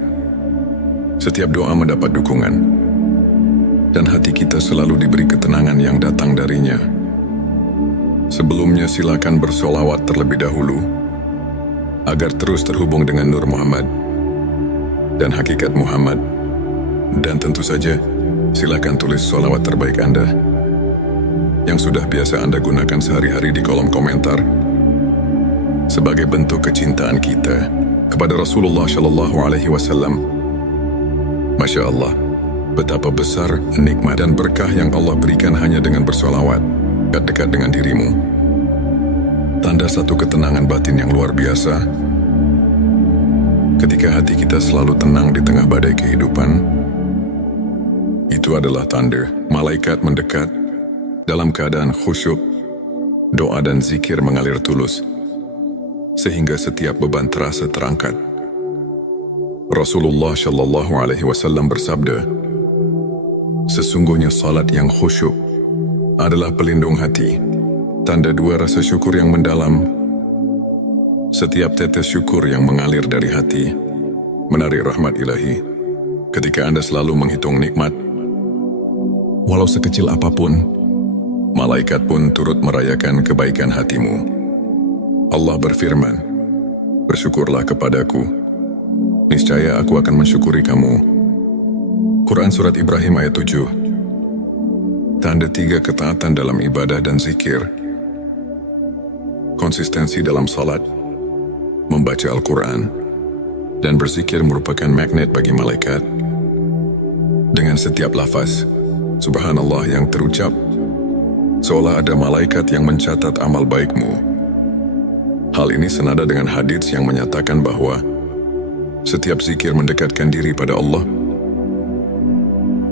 setiap doa mendapat dukungan, dan hati kita selalu diberi ketenangan yang datang darinya. Sebelumnya silakan bersolawat terlebih dahulu, agar terus terhubung dengan Nur Muhammad dan hakikat Muhammad. Dan tentu saja, silakan tulis solawat terbaik Anda yang sudah biasa Anda gunakan sehari-hari di kolom komentar sebagai bentuk kecintaan kita kepada Rasulullah Shallallahu Alaihi Wasallam. Masya Allah, betapa besar nikmat dan berkah yang Allah berikan hanya dengan bersolawat dekat dengan dirimu. Tanda satu ketenangan batin yang luar biasa. Ketika hati kita selalu tenang di tengah badai kehidupan, itu adalah tanda malaikat mendekat dalam keadaan khusyuk, doa dan zikir mengalir tulus, sehingga setiap beban terasa terangkat. Rasulullah Shallallahu Alaihi Wasallam bersabda, sesungguhnya salat yang khusyuk adalah pelindung hati, tanda dua rasa syukur yang mendalam. Setiap tetes syukur yang mengalir dari hati menarik rahmat ilahi. Ketika Anda selalu menghitung nikmat, walau sekecil apapun, malaikat pun turut merayakan kebaikan hatimu. Allah berfirman, bersyukurlah kepadaku, niscaya aku akan mensyukuri kamu. Quran Surat Ibrahim ayat 7. Tanda 3 ketaatan dalam ibadah dan zikir. Konsistensi dalam salat, membaca Al-Quran, dan berzikir merupakan magnet bagi malaikat. Dengan setiap lafaz Subhanallah yang terucap, seolah ada malaikat yang mencatat amal baikmu. Hal ini senada dengan hadits yang menyatakan bahwa setiap zikir mendekatkan diri pada Allah.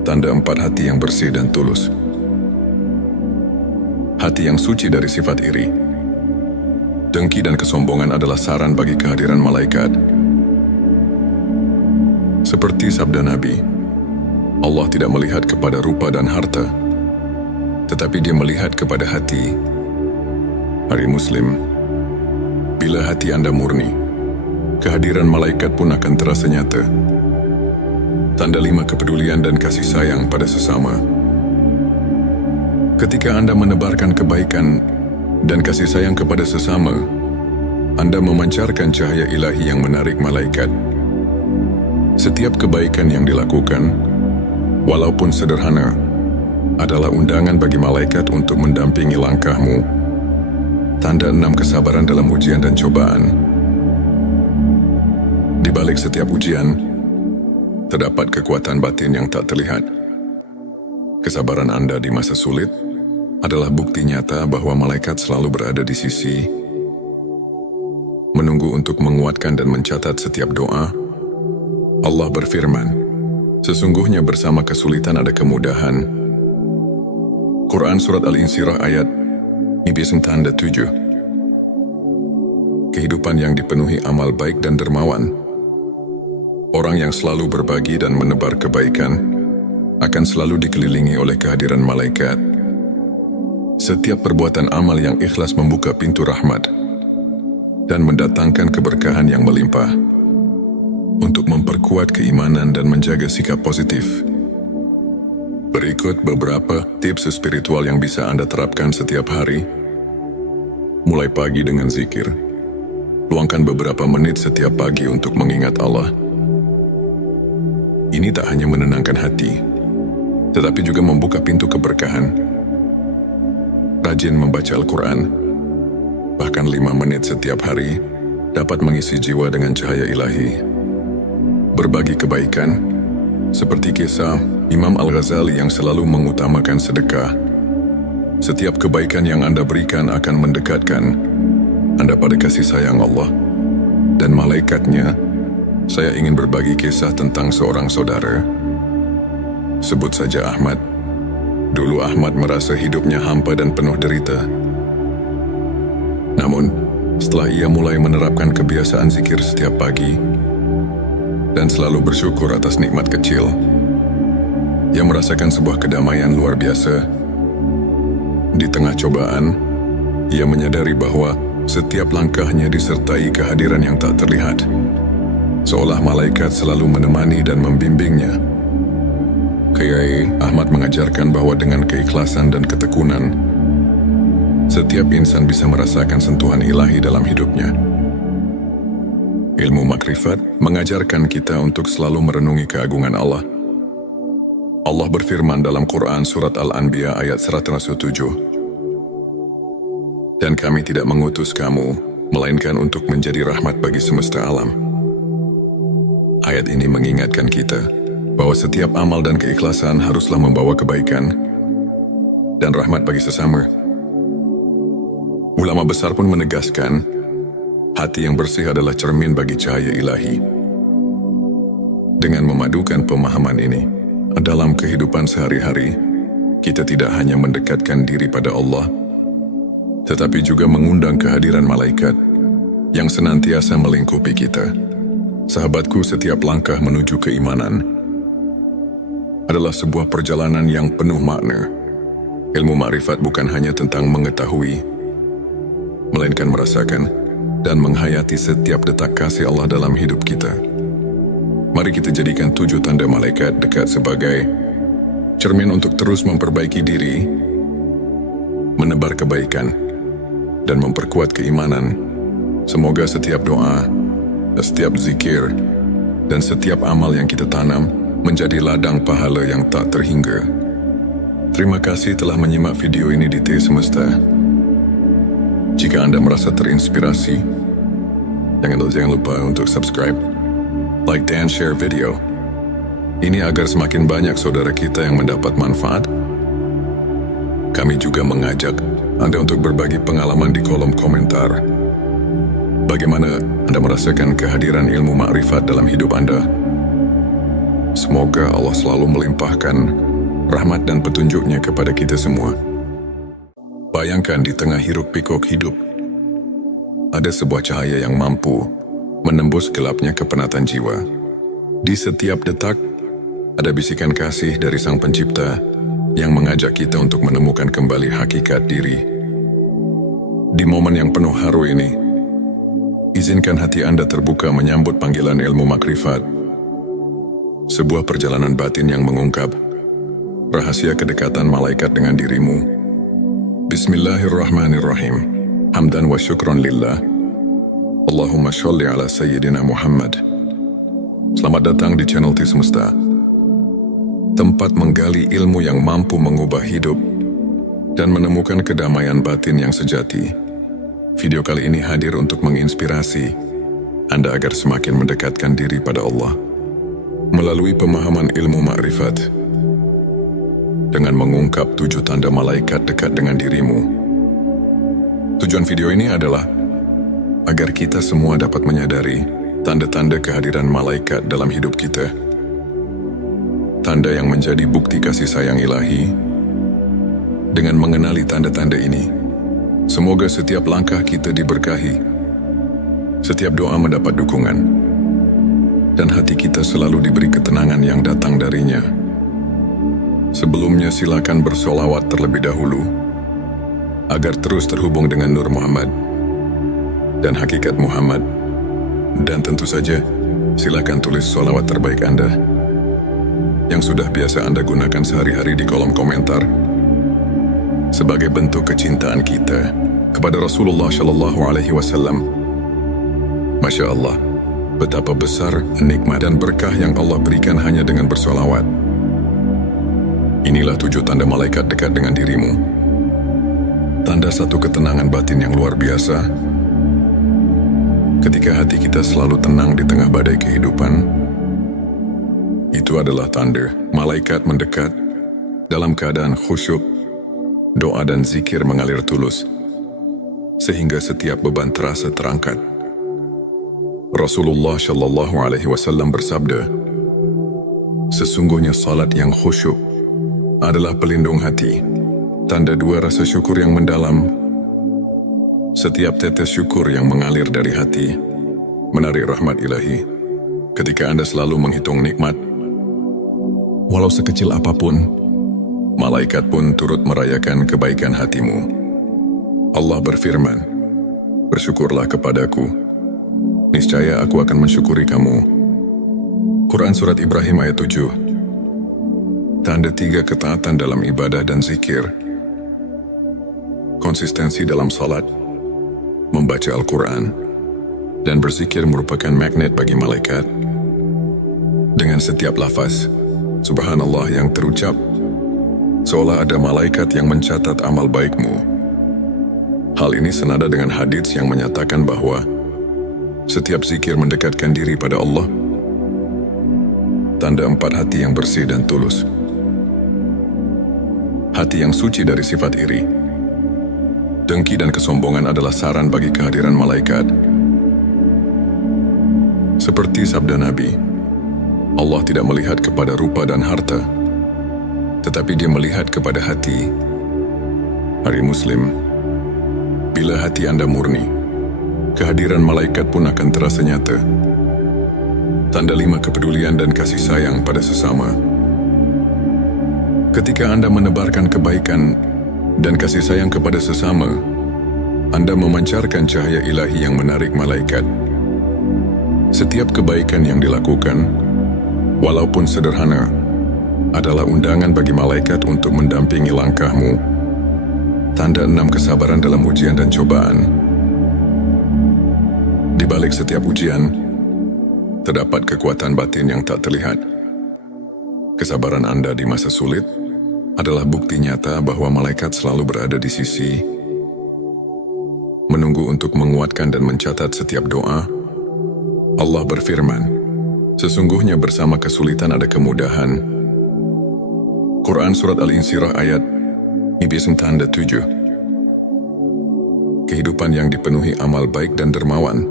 Tanda 4 hati yang bersih dan tulus. Hati yang suci dari sifat iri, dengki dan kesombongan adalah saran bagi kehadiran malaikat. Seperti sabda Nabi, Allah tidak melihat kepada rupa dan harta, tetapi Dia melihat kepada hati. Hari Muslim, bila hati Anda murni, kehadiran malaikat pun akan terasa nyata. Tanda 5 kepedulian dan kasih sayang pada sesama. Ketika Anda menebarkan kebaikan dan kasih sayang kepada sesama, Anda memancarkan cahaya ilahi yang menarik malaikat. Setiap kebaikan yang dilakukan, walaupun sederhana, adalah undangan bagi malaikat untuk mendampingi langkahmu. Tanda 6 kesabaran dalam ujian dan cobaan. Di balik setiap ujian, terdapat kekuatan batin yang tak terlihat. Kesabaran Anda di masa sulit adalah bukti nyata bahwa malaikat selalu berada di sisi, menunggu untuk menguatkan dan mencatat setiap doa. Allah berfirman, sesungguhnya bersama kesulitan ada kemudahan. Quran Surat Al-Insyirah ayat 97. Kehidupan yang dipenuhi amal baik dan dermawan. Orang yang selalu berbagi dan menebar kebaikan akan selalu dikelilingi oleh kehadiran malaikat. Setiap perbuatan amal yang ikhlas membuka pintu rahmat dan mendatangkan keberkahan yang melimpah. Untuk memperkuat keimanan dan menjaga sikap positif, berikut beberapa tips spiritual yang bisa Anda terapkan setiap hari. Mulai pagi dengan zikir. Luangkan beberapa menit setiap pagi untuk mengingat Allah. Ini tak hanya menenangkan hati, tetapi juga membuka pintu keberkahan. Rajin membaca Al-Quran, bahkan 5 menit setiap hari, dapat mengisi jiwa dengan cahaya ilahi. Berbagi kebaikan, seperti kisah Imam Al-Ghazali yang selalu mengutamakan sedekah. Setiap kebaikan yang Anda berikan akan mendekatkan Anda pada kasih sayang Allah dan malaikatnya. Saya ingin berbagi kisah tentang seorang saudara. Sebut saja Ahmad. Dulu Ahmad merasa hidupnya hampa dan penuh derita. Namun, setelah ia mulai menerapkan kebiasaan zikir setiap pagi, dan selalu bersyukur atas nikmat kecil. Ia merasakan sebuah kedamaian luar biasa. Di tengah cobaan, ia menyadari bahwa setiap langkahnya disertai kehadiran yang tak terlihat, seolah malaikat selalu menemani dan membimbingnya. Kiai Ahmad mengajarkan bahwa dengan keikhlasan dan ketekunan, setiap insan bisa merasakan sentuhan ilahi dalam hidupnya. Ilmu makrifat mengajarkan kita untuk selalu merenungi keagungan Allah. Allah berfirman dalam Quran Surat Al-Anbiya ayat 107, "Dan kami tidak mengutus kamu, melainkan untuk menjadi rahmat bagi semesta alam." Ayat ini mengingatkan kita bahwa setiap amal dan keikhlasan haruslah membawa kebaikan dan rahmat bagi sesama. Ulama besar pun menegaskan, hati yang bersih adalah cermin bagi cahaya ilahi. Dengan memadukan pemahaman ini dalam kehidupan sehari-hari, kita tidak hanya mendekatkan diri pada Allah, tetapi juga mengundang kehadiran malaikat yang senantiasa melingkupi kita. Sahabatku, setiap langkah menuju keimanan adalah sebuah perjalanan yang penuh makna. Ilmu makrifat bukan hanya tentang mengetahui, melainkan merasakan dan menghayati setiap detak kasih Allah dalam hidup kita. Mari kita jadikan 7 tanda malaikat dekat sebagai cermin untuk terus memperbaiki diri, menebar kebaikan, dan memperkuat keimanan. Semoga setiap doa, setiap zikir, dan setiap amal yang kita tanam menjadi ladang pahala yang tak terhingga. Terima kasih telah menyimak video ini di T Semesta. Jika Anda merasa terinspirasi, jangan lupa untuk subscribe, like, dan share video ini agar semakin banyak saudara kita yang mendapat manfaat. Kami juga mengajak Anda untuk berbagi pengalaman di kolom komentar. Bagaimana Anda merasakan kehadiran ilmu makrifat dalam hidup Anda? Semoga Allah selalu melimpahkan rahmat dan petunjuknya kepada kita semua. Bayangkan di tengah hiruk-pikuk hidup, ada sebuah cahaya yang mampu menembus gelapnya kepenatan jiwa. Di setiap detak, ada bisikan kasih dari Sang Pencipta yang mengajak kita untuk menemukan kembali hakikat diri. Di momen yang penuh haru ini, izinkan hati Anda terbuka menyambut panggilan ilmu makrifat. Sebuah perjalanan batin yang mengungkap rahasia kedekatan malaikat dengan dirimu. Bismillahirrahmanirrahim. Hamdan wa syukron lillah. Allahumma sholli ala sayyidina Muhammad. Selamat datang di channel T Semesta, tempat menggali ilmu yang mampu mengubah hidup dan menemukan kedamaian batin yang sejati. Video kali ini hadir untuk menginspirasi Anda agar semakin mendekatkan diri pada Allah melalui pemahaman ilmu makrifat. Dengan mengungkap 7 tanda malaikat dekat dengan dirimu. Tujuan video ini adalah agar kita semua dapat menyadari tanda-tanda kehadiran malaikat dalam hidup kita. Tanda yang menjadi bukti kasih sayang ilahi. Dengan mengenali tanda-tanda ini, semoga setiap langkah kita diberkahi, setiap doa mendapat dukungan, dan hati kita selalu diberi ketenangan yang datang darinya. Sebelumnya silakan bersolawat terlebih dahulu agar terus terhubung dengan Nur Muhammad dan hakikat Muhammad. Dan tentu saja silakan tulis solawat terbaik Anda yang sudah biasa Anda gunakan sehari-hari di kolom komentar sebagai bentuk kecintaan kita kepada Rasulullah Shallallahu Alaihi Wasallam. Masya Allah, betapa besar nikmat dan berkah yang Allah berikan hanya dengan bersolawat. Inilah 7 tanda malaikat dekat dengan dirimu. Tanda satu ketenangan batin yang luar biasa. Ketika hati kita selalu tenang di tengah badai kehidupan, itu adalah tanda malaikat mendekat dalam keadaan khusyuk, doa dan zikir mengalir tulus, sehingga setiap beban terasa terangkat. Rasulullah Shallallahu Alaihi Wasallam bersabda, sesungguhnya salat yang khusyuk adalah pelindung hati, tanda 2 rasa syukur yang mendalam. Setiap tetes syukur yang mengalir dari hati menarik rahmat ilahi. ketika Anda selalu menghitung nikmat, walau sekecil apapun, malaikat pun turut merayakan kebaikan hatimu. Allah berfirman, "Bersyukurlah kepadaku, niscaya aku akan mensyukuri kamu." Quran Surat Ibrahim ayat 7. Tanda 3 ketaatan dalam ibadah dan zikir. Konsistensi dalam salat, membaca Al-Quran, dan berzikir merupakan magnet bagi malaikat. Dengan setiap lafaz Subhanallah yang terucap, seolah ada malaikat yang mencatat amal baikmu. Hal ini senada dengan hadits yang menyatakan bahwa setiap zikir mendekatkan diri pada Allah. Tanda 4 hati yang bersih dan tulus. Hati yang suci dari sifat iri, dengki dan kesombongan adalah saran bagi kehadiran malaikat. Seperti sabda Nabi, Allah tidak melihat kepada rupa dan harta, tetapi Dia melihat kepada hati. Hari Muslim, bila hati Anda murni, kehadiran malaikat pun akan terasa nyata. Tanda 5 kepedulian dan kasih sayang pada sesama. Ketika Anda menebarkan kebaikan dan kasih sayang kepada sesama, Anda memancarkan cahaya ilahi yang menarik malaikat. Setiap kebaikan yang dilakukan, walaupun sederhana, adalah undangan bagi malaikat untuk mendampingi langkahmu. Tanda 6 kesabaran dalam ujian dan cobaan. Di balik setiap ujian, terdapat kekuatan batin yang tak terlihat. Kesabaran Anda di masa sulit adalah bukti nyata bahwa malaikat selalu berada di sisi, menunggu untuk menguatkan dan mencatat setiap doa. Allah berfirman, "Sesungguhnya bersama kesulitan ada kemudahan." Quran Surat Al-Insyirah ayat 7. Kehidupan yang dipenuhi amal baik dan dermawan.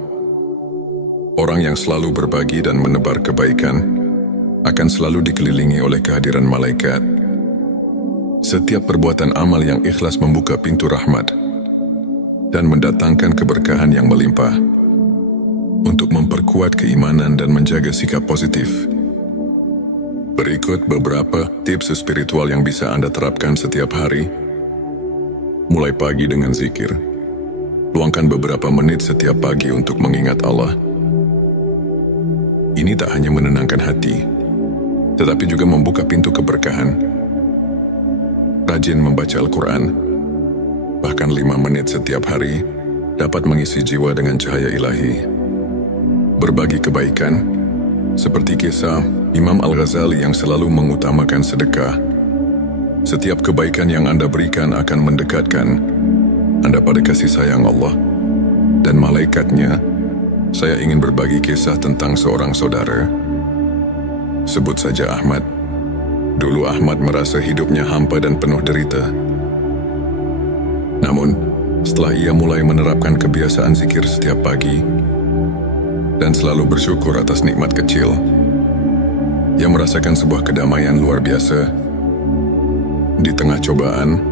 Orang yang selalu berbagi dan menebar kebaikan akan selalu dikelilingi oleh kehadiran malaikat. Setiap perbuatan amal yang ikhlas membuka pintu rahmat dan mendatangkan keberkahan yang melimpah. Untuk memperkuat keimanan dan menjaga sikap positif, berikut beberapa tips spiritual yang bisa Anda terapkan setiap hari. Mulai pagi dengan zikir. Luangkan beberapa menit setiap pagi untuk mengingat Allah. Ini tak hanya menenangkan hati, tetapi juga membuka pintu keberkahan. Rajin membaca Al-Quran, bahkan 5 menit setiap hari, dapat mengisi jiwa dengan cahaya ilahi. Berbagi kebaikan, seperti kisah Imam Al-Ghazali yang selalu mengutamakan sedekah. Setiap kebaikan yang Anda berikan akan mendekatkan Anda pada kasih sayang Allah dan malaikatnya. Saya ingin berbagi kisah tentang seorang saudara. Sebut saja Ahmad. Dulu Ahmad merasa hidupnya hampa dan penuh derita. Namun, setelah ia mulai menerapkan kebiasaan zikir setiap pagi dan selalu bersyukur atas nikmat kecil, ia merasakan sebuah kedamaian luar biasa. Di tengah cobaan,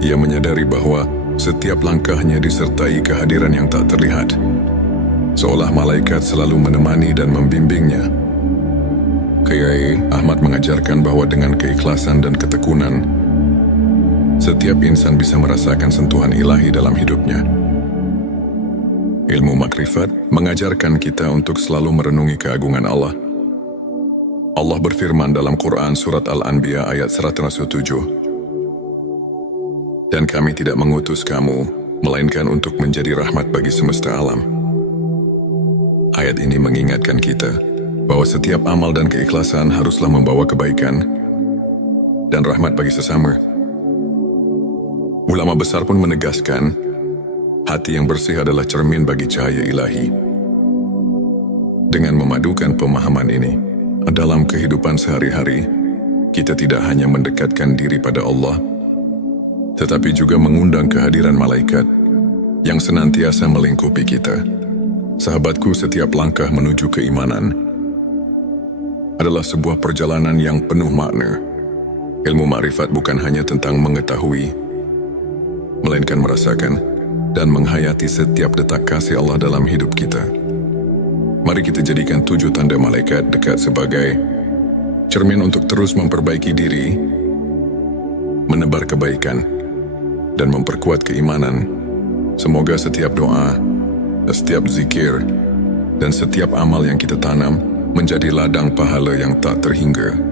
ia menyadari bahwa setiap langkahnya disertai kehadiran yang tak terlihat, seolah malaikat selalu menemani dan membimbingnya. Kiai Ahmad mengajarkan bahwa dengan keikhlasan dan ketekunan, setiap insan bisa merasakan sentuhan ilahi dalam hidupnya. Ilmu makrifat mengajarkan kita untuk selalu merenungi keagungan Allah. Allah berfirman dalam Quran Surat Al-Anbiya ayat 107, "Dan kami tidak mengutus kamu, melainkan untuk menjadi rahmat bagi semesta alam." Ayat ini mengingatkan kita bahwa setiap amal dan keikhlasan haruslah membawa kebaikan dan rahmat bagi sesama. Ulama besar pun menegaskan, hati yang bersih adalah cermin bagi cahaya ilahi. Dengan memadukan pemahaman ini, dalam kehidupan sehari-hari, kita tidak hanya mendekatkan diri pada Allah, tetapi juga mengundang kehadiran malaikat yang senantiasa melingkupi kita. Sahabatku, setiap langkah menuju keimanan adalah sebuah perjalanan yang penuh makna. Ilmu makrifat bukan hanya tentang mengetahui, melainkan merasakan dan menghayati setiap detak kasih Allah dalam hidup kita. Mari kita jadikan 7 tanda malaikat dekat sebagai cermin untuk terus memperbaiki diri, menebar kebaikan, dan memperkuat keimanan. Semoga setiap doa, setiap zikir, dan setiap amal yang kita tanam menjadi ladang pahala yang tak terhingga.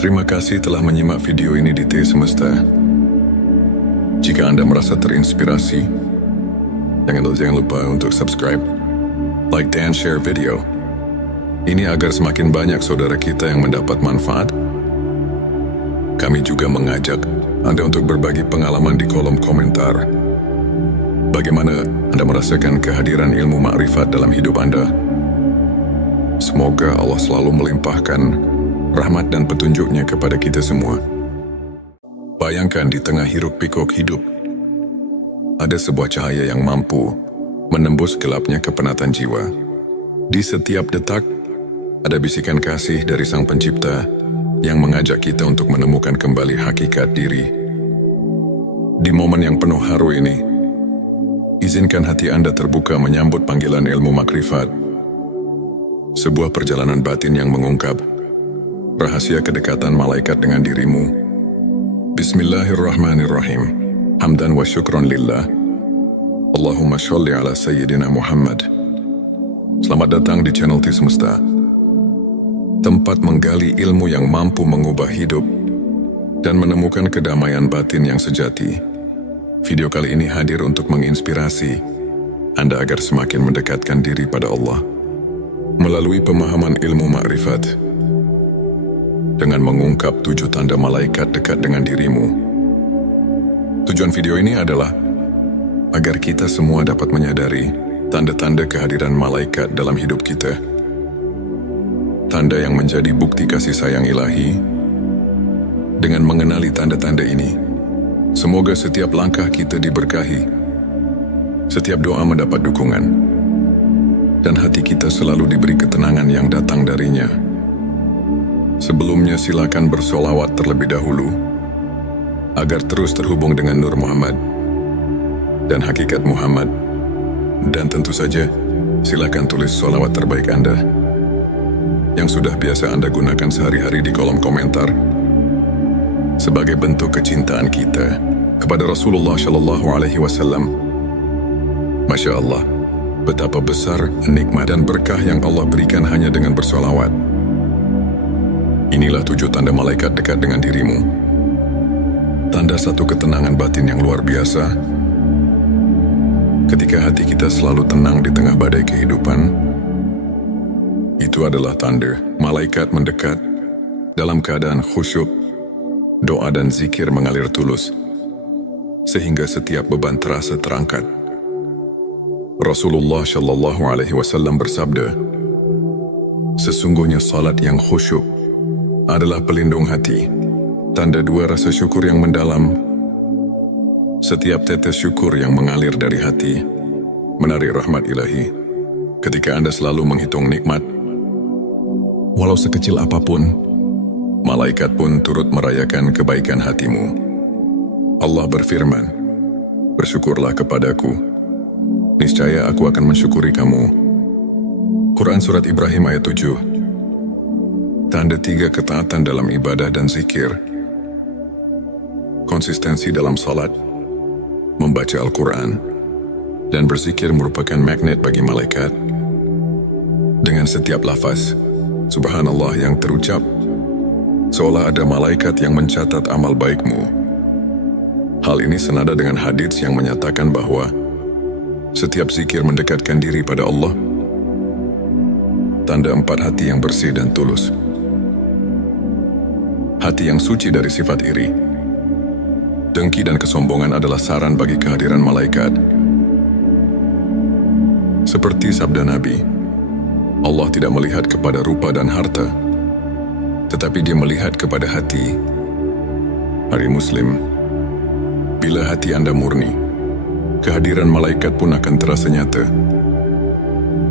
Terima kasih telah menyimak video ini di T Semesta. Jika Anda merasa terinspirasi, jangan lupa untuk subscribe, like, dan share video ini agar semakin banyak saudara kita yang mendapat manfaat. Kami juga mengajak Anda untuk berbagi pengalaman di kolom komentar. Bagaimana Anda merasakan kehadiran ilmu makrifat dalam hidup Anda? Semoga Allah selalu melimpahkan rahmat dan petunjuknya kepada kita semua. Bayangkan di tengah hiruk pikuk hidup, ada sebuah cahaya yang mampu menembus gelapnya kepenatan jiwa. Di setiap detak, ada bisikan kasih dari Sang Pencipta yang mengajak kita untuk menemukan kembali hakikat diri. Di momen yang penuh haru ini, izinkan hati Anda terbuka menyambut panggilan ilmu makrifat. Sebuah perjalanan batin yang mengungkap rahasia kedekatan malaikat dengan dirimu. Bismillahirrahmanirrahim. Hamdan wa syukron lillah. Allahumma sholli ala sayyidina Muhammad. Selamat datang di channel T Semesta, tempat menggali ilmu yang mampu mengubah hidup dan menemukan kedamaian batin yang sejati. Video kali ini hadir untuk menginspirasi Anda agar semakin mendekatkan diri pada Allah melalui pemahaman ilmu makrifat. Dengan mengungkap 7 tanda malaikat dekat dengan dirimu. Tujuan video ini adalah agar kita semua dapat menyadari tanda-tanda kehadiran malaikat dalam hidup kita. Tanda yang menjadi bukti kasih sayang ilahi. Dengan mengenali tanda-tanda ini, semoga setiap langkah kita diberkahi, setiap doa mendapat dukungan, dan hati kita selalu diberi ketenangan yang datang darinya. Sebelumnya silakan bersolawat terlebih dahulu agar terus terhubung dengan Nur Muhammad dan hakikat Muhammad. Dan tentu saja silakan tulis solawat terbaik Anda yang sudah biasa Anda gunakan sehari-hari di kolom komentar sebagai bentuk kecintaan kita kepada Rasulullah Shallallahu Alaihi Wasallam. Masya Allah, betapa besar nikmat dan berkah yang Allah berikan hanya dengan bersolawat. Inilah 7 tanda malaikat dekat dengan dirimu. Tanda satu ketenangan batin yang luar biasa. Ketika hati kita selalu tenang di tengah badai kehidupan, itu adalah tanda malaikat mendekat dalam keadaan khusyuk, doa dan zikir mengalir tulus, sehingga setiap beban terasa terangkat. Rasulullah Shallallahu Alaihi Wasallam bersabda, sesungguhnya salat yang khusyuk adalah pelindung hati, tanda 2 rasa syukur yang mendalam. Setiap tetes syukur yang mengalir dari hati menarik rahmat ilahi. Ketika Anda selalu menghitung nikmat, walau sekecil apapun, malaikat pun turut merayakan kebaikan hatimu. Allah berfirman, bersyukurlah kepadaku, niscaya aku akan mensyukuri kamu. Quran Surat Ibrahim ayat 7. Tanda 3 ketaatan dalam ibadah dan zikir. Konsistensi dalam salat, membaca Al-Quran, dan berzikir merupakan magnet bagi malaikat. Dengan setiap lafaz Subhanallah yang terucap, seolah ada malaikat yang mencatat amal baikmu. Hal ini senada dengan hadits yang menyatakan bahwa setiap zikir mendekatkan diri pada Allah. Tanda 4 hati yang bersih dan tulus. Hati yang suci dari sifat iri, dengki dan kesombongan adalah saran bagi kehadiran malaikat. Seperti sabda Nabi, Allah tidak melihat kepada rupa dan harta, tetapi Dia melihat kepada hati. Hari Muslim, bila hati Anda murni, kehadiran malaikat pun akan terasa nyata.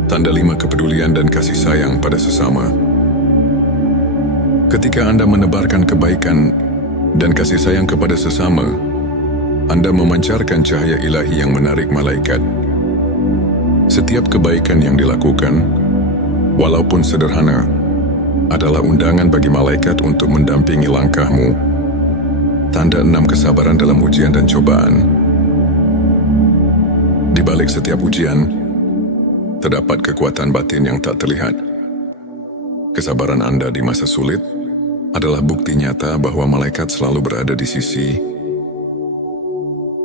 Tanda 5 kepedulian dan kasih sayang pada sesama. Ketika Anda menebarkan kebaikan dan kasih sayang kepada sesama, Anda memancarkan cahaya ilahi yang menarik malaikat. Setiap kebaikan yang dilakukan walaupun sederhana, adalah undangan bagi malaikat untuk mendampingi langkahmu. Tanda 6 kesabaran dalam ujian dan cobaan. Di balik setiap ujian, terdapat kekuatan batin yang tak terlihat. Kesabaran Anda di masa sulit adalah bukti nyata bahwa malaikat selalu berada di sisi,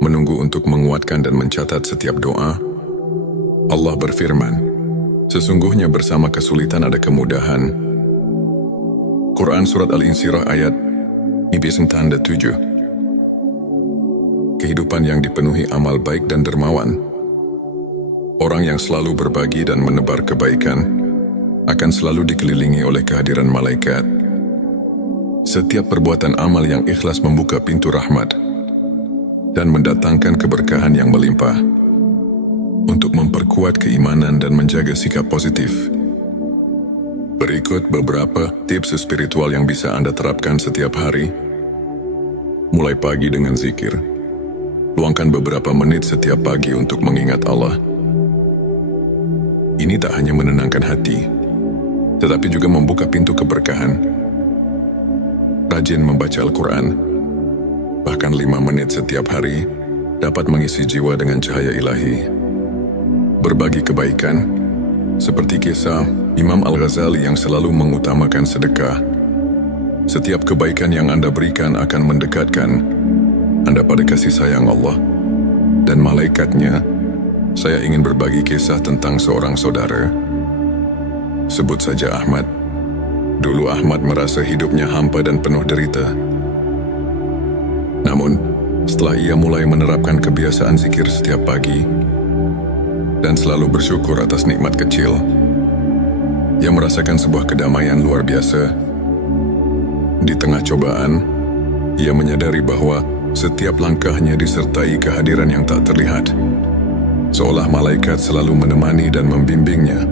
menunggu untuk menguatkan dan mencatat setiap doa. Allah berfirman, sesungguhnya bersama kesulitan ada kemudahan. Quran Surat Al-Insyirah ayat 97. Kehidupan yang dipenuhi amal baik dan dermawan. Orang yang selalu berbagi dan menebar kebaikan akan selalu dikelilingi oleh kehadiran malaikat. Setiap perbuatan amal yang ikhlas membuka pintu rahmat dan mendatangkan keberkahan yang melimpah. Untuk memperkuat keimanan dan menjaga sikap positif, berikut beberapa tips spiritual yang bisa Anda terapkan setiap hari. Mulai pagi dengan zikir. Luangkan beberapa menit setiap pagi untuk mengingat Allah. Ini tak hanya menenangkan hati, tetapi juga membuka pintu keberkahan. Rajin membaca Al-Quran, bahkan 5 menit setiap hari, dapat mengisi jiwa dengan cahaya ilahi. Berbagi kebaikan, seperti kisah Imam Al-Ghazali yang selalu mengutamakan sedekah. Setiap kebaikan yang Anda berikan akan mendekatkan Anda pada kasih sayang Allah dan malaikatnya. Saya ingin berbagi kisah tentang seorang saudara. Sebut saja Ahmad. Dulu Ahmad merasa hidupnya hampa dan penuh derita. Namun, setelah ia mulai menerapkan kebiasaan zikir setiap pagi dan selalu bersyukur atas nikmat kecil, ia merasakan sebuah kedamaian luar biasa. Di tengah cobaan, ia menyadari bahwa setiap langkahnya disertai kehadiran yang tak terlihat, seolah malaikat selalu menemani dan membimbingnya.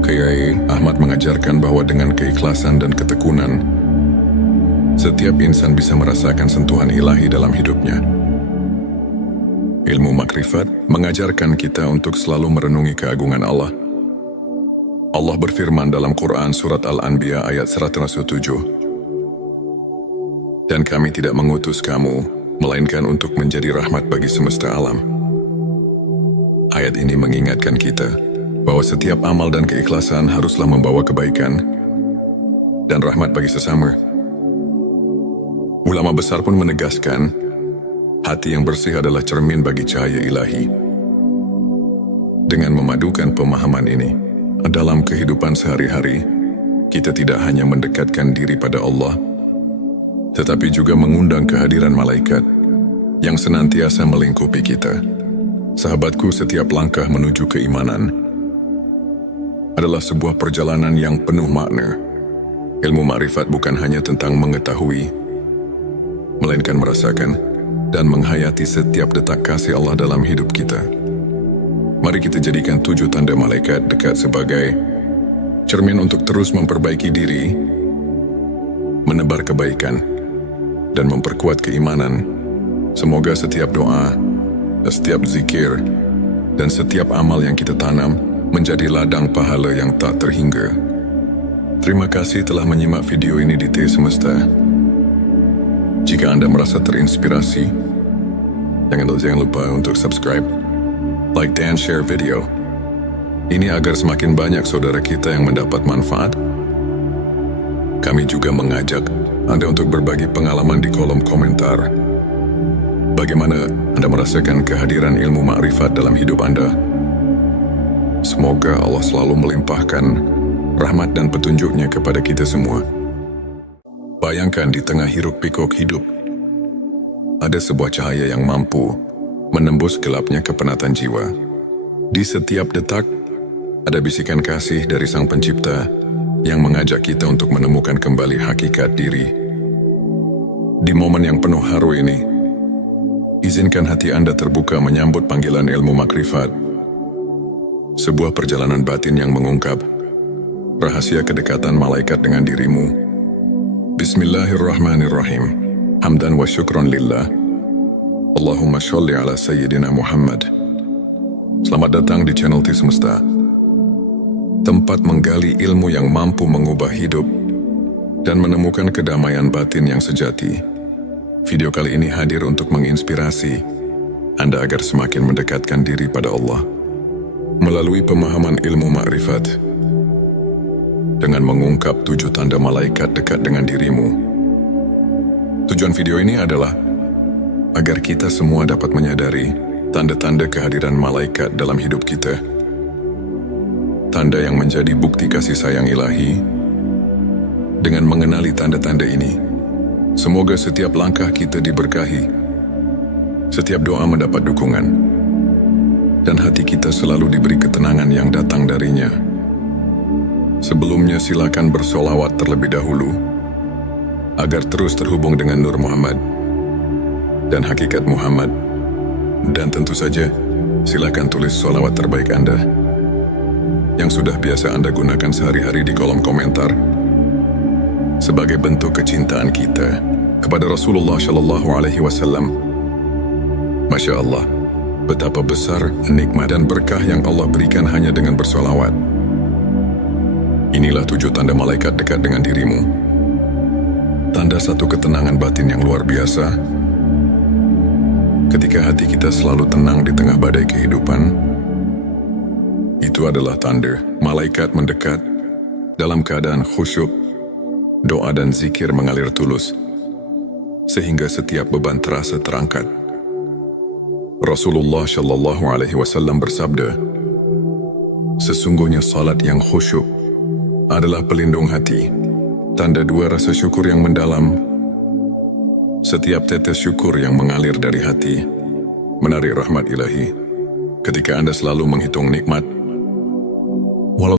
Kiai Ahmad mengajarkan bahwa dengan keikhlasan dan ketekunan, setiap insan bisa merasakan sentuhan ilahi dalam hidupnya. Ilmu makrifat mengajarkan kita untuk selalu merenungi keagungan Allah. Allah berfirman dalam Quran Surat Al-Anbiya ayat 107, dan kami tidak mengutus kamu, melainkan untuk menjadi rahmat bagi semesta alam. Ayat ini mengingatkan kita bahwa setiap amal dan keikhlasan haruslah membawa kebaikan dan rahmat bagi sesama. Ulama besar pun menegaskan, hati yang bersih adalah cermin bagi cahaya ilahi. Dengan memadukan pemahaman ini dalam kehidupan sehari-hari, kita tidak hanya mendekatkan diri pada Allah, tetapi juga mengundang kehadiran malaikat yang senantiasa melingkupi kita. Sahabatku, setiap langkah menuju keimanan adalah sebuah perjalanan yang penuh makna. Ilmu makrifat bukan hanya tentang mengetahui, melainkan merasakan dan menghayati setiap detak kasih Allah dalam hidup kita. Mari kita jadikan 7 tanda malaikat dekat sebagai cermin untuk terus memperbaiki diri, menebar kebaikan, dan memperkuat keimanan. Semoga setiap doa, setiap zikir, dan setiap amal yang kita tanam menjadi ladang pahala yang tak terhingga. Terima kasih telah menyimak video ini di T Semesta. Jika Anda merasa terinspirasi, jangan lupa untuk subscribe, like, dan share video ini agar semakin banyak saudara kita yang mendapat manfaat. Kami juga mengajak Anda untuk berbagi pengalaman di kolom komentar. Bagaimana Anda merasakan kehadiran ilmu makrifat dalam hidup Anda? Semoga Allah selalu melimpahkan rahmat dan petunjuknya kepada kita semua. Bayangkan di tengah hiruk-pikuk hidup, ada sebuah cahaya yang mampu menembus gelapnya kepenatan jiwa. Di setiap detak, ada bisikan kasih dari Sang Pencipta yang mengajak kita untuk menemukan kembali hakikat diri. Di momen yang penuh haru ini, izinkan hati Anda terbuka menyambut panggilan ilmu makrifat. Sebuah perjalanan batin yang mengungkap rahasia kedekatan malaikat dengan dirimu. Bismillahirrahmanirrahim. Hamdan wa syukron lillah. Allahumma sholli ala sayyidina Muhammad. Selamat datang di channel T Semesta. tempat menggali ilmu yang mampu mengubah hidup dan menemukan kedamaian batin yang sejati. Video kali ini hadir untuk menginspirasi Anda agar semakin mendekatkan diri pada Allah melalui pemahaman ilmu makrifat dengan mengungkap 7 tanda malaikat dekat dengan dirimu. Tujuan video ini adalah agar kita semua dapat menyadari tanda-tanda kehadiran malaikat dalam hidup kita. Tanda yang menjadi bukti kasih sayang ilahi. Dengan mengenali tanda-tanda ini, semoga setiap langkah kita diberkahi, setiap doa mendapat dukungan, dan hati kita selalu diberi ketenangan yang datang darinya. Sebelumnya silakan bersolawat terlebih dahulu, agar terus terhubung dengan Nur Muhammad dan hakikat Muhammad. Dan tentu saja, silakan tulis solawat terbaik Anda yang sudah biasa Anda gunakan sehari-hari di kolom komentar sebagai bentuk kecintaan kita kepada Rasulullah Shallallahu Alaihi Wasallam. Masya Allah, betapa besar nikmat dan berkah yang Allah berikan hanya dengan bersolawat. Inilah 7 tanda malaikat dekat dengan dirimu. Tanda satu ketenangan batin yang luar biasa. Ketika hati kita selalu tenang di tengah badai kehidupan, itu adalah tanda malaikat mendekat dalam keadaan khusyuk, doa dan zikir mengalir tulus, sehingga setiap beban terasa terangkat. Rasulullah Shallallahu Alaihi Wasallam bersabda, sesungguhnya salat yang khusyuk adalah pelindung hati, tanda 2 rasa syukur yang mendalam. Setiap tetes syukur yang mengalir dari hati menarik rahmat ilahi. Ketika Anda selalu menghitung nikmat